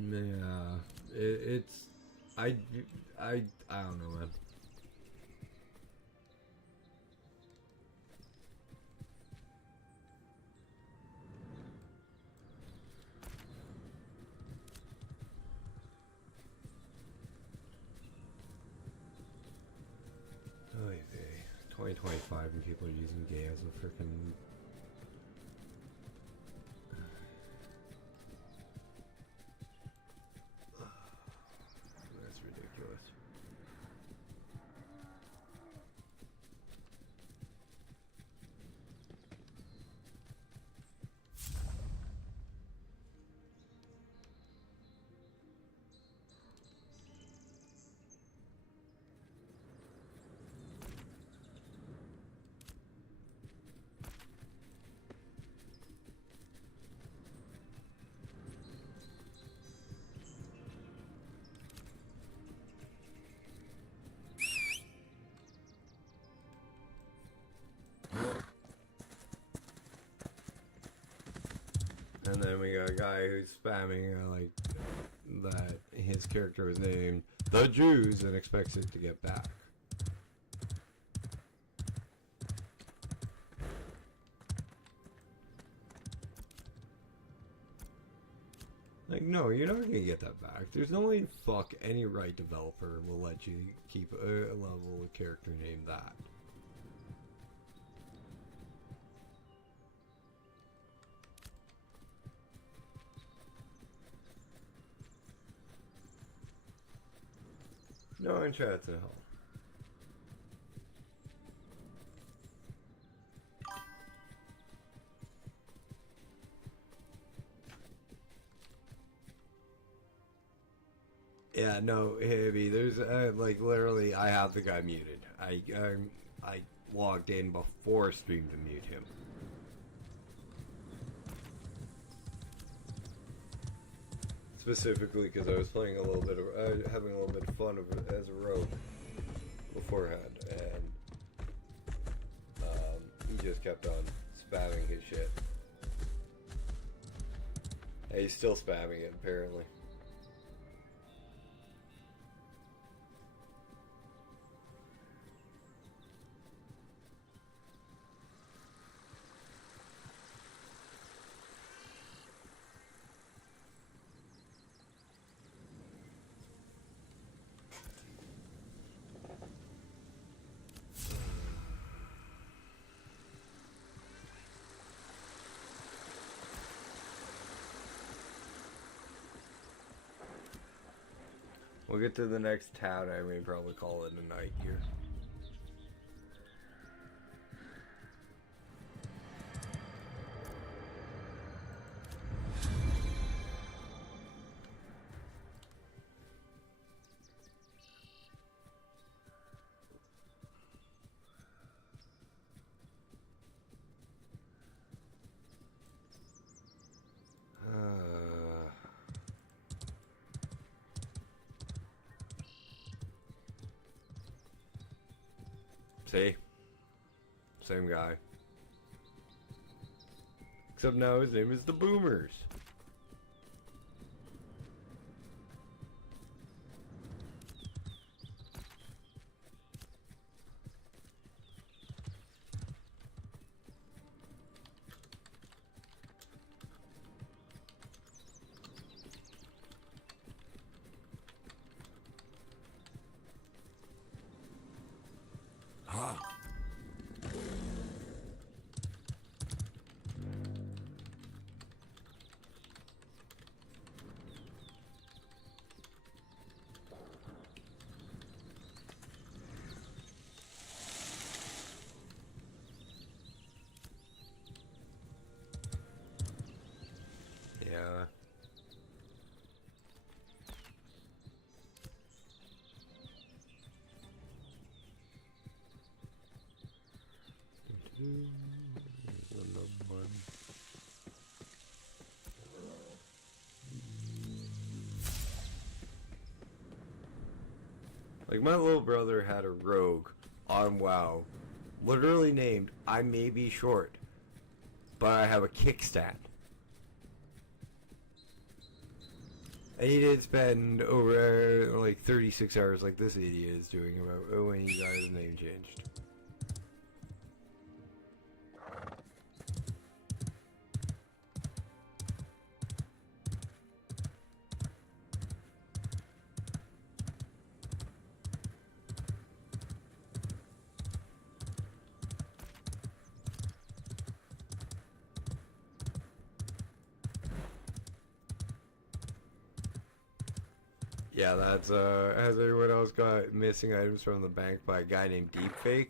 Yeah, it's I don't know, man. Oy vey. 2025 and people are using gay as a freaking And then we got a guy who's spamming like that his character was named the Jews and expects it to get back. Like, no, you're not gonna get that back. There's no way fuck any right developer will let you keep a level of character named that. No, in chat's in hell. Yeah, no, heavy. There's like literally, I have the guy muted. I logged in before stream to mute him. Specifically because I was playing a little bit of, having a little bit of fun of it as a rogue beforehand, and he just kept on spamming his shit. And he's still spamming it apparently. We'll get to the next town. I may probably call it a night here. See? Same guy. Except now his name is the Boomers. Yeah. Another one. Like, my little brother had a rogue on WoW, literally named I May Be Short, but I have a kickstand. And he did spend over like 36 hours like this idiot is doing about when he got his name changed. Yeah, that's has everyone else got missing items from the bank by a guy named Deepfake?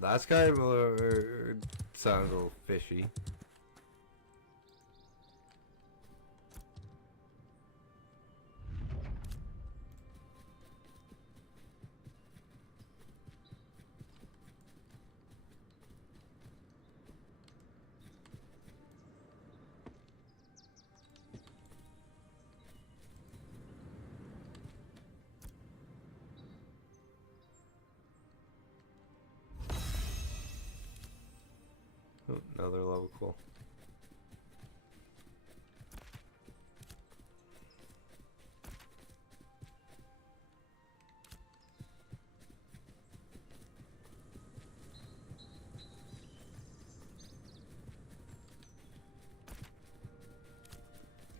That's kind of sounds a little fishy. Oh, another level, cool.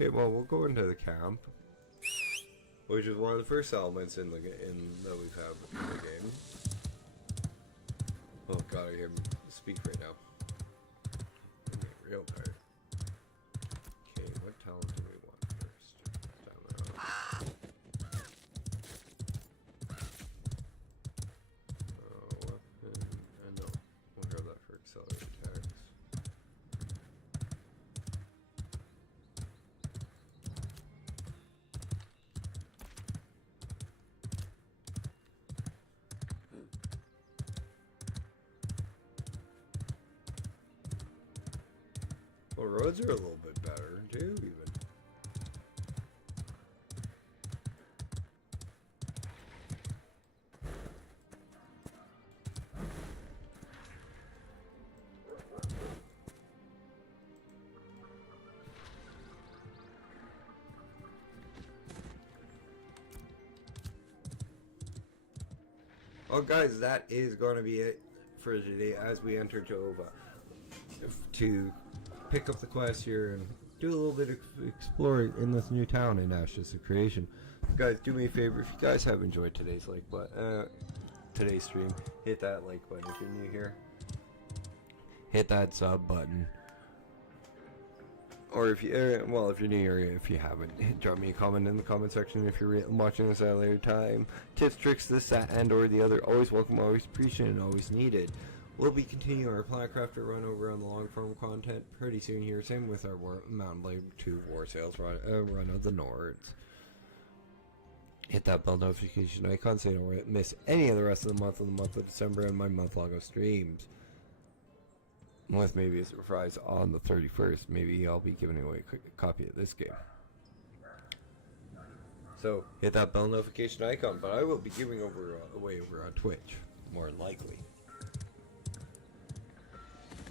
Okay, well, we'll go into the camp, which is one of the first elements in that we've had in the game. Oh god, I hear him speak right now. I'm getting real tired. Okay, what talent do we want first? Down there. Weapon. No, we'll grab that for accelerated attacks. Well, roads are a little bit better, too, even. Well, guys, that is going to be it for today as we enter Jova to pick up the quest here and do a little bit of exploring in this new town in Ashes of Creation. Guys, do me a favor, if you guys have enjoyed today's today's stream, hit that like button if you're new here. Hit that sub button. Or if you, if you're new here, if you haven't, drop me a comment in the comment section if you're watching this at a later time. Tips, tricks, this, that, and or the other, always welcome, always appreciated, and always needed. We'll be continuing our Planetcrafter run over on the long form content pretty soon here. Same with our Mountain Blade 2 War Sales run of the Nords. Hit that bell notification icon so you don't miss any of the rest of the month of December and my month-long of streams. With maybe a surprise on the 31st. Maybe I'll be giving away a copy of this game. So hit that bell notification icon, but I will be giving away over on Twitch, more likely.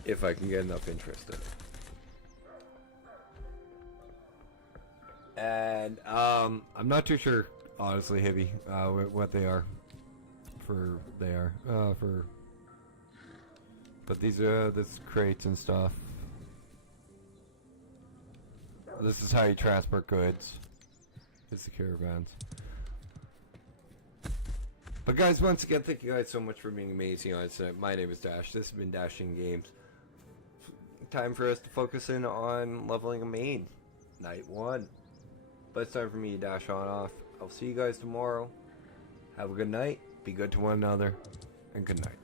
If I can get enough interest in it. And I'm not too sure, honestly, Hibby, what they are. But these are this crates and stuff. This is how you transport goods. It's the caravans. But guys, once again, thank you guys so much for being amazing on tonight. My name is Dash. This has been Dashing Games. Time for us to focus in on leveling a main. Night 1. But it's time for me to dash on off. I'll see you guys tomorrow. Have a good night. Be good to one another. And good night.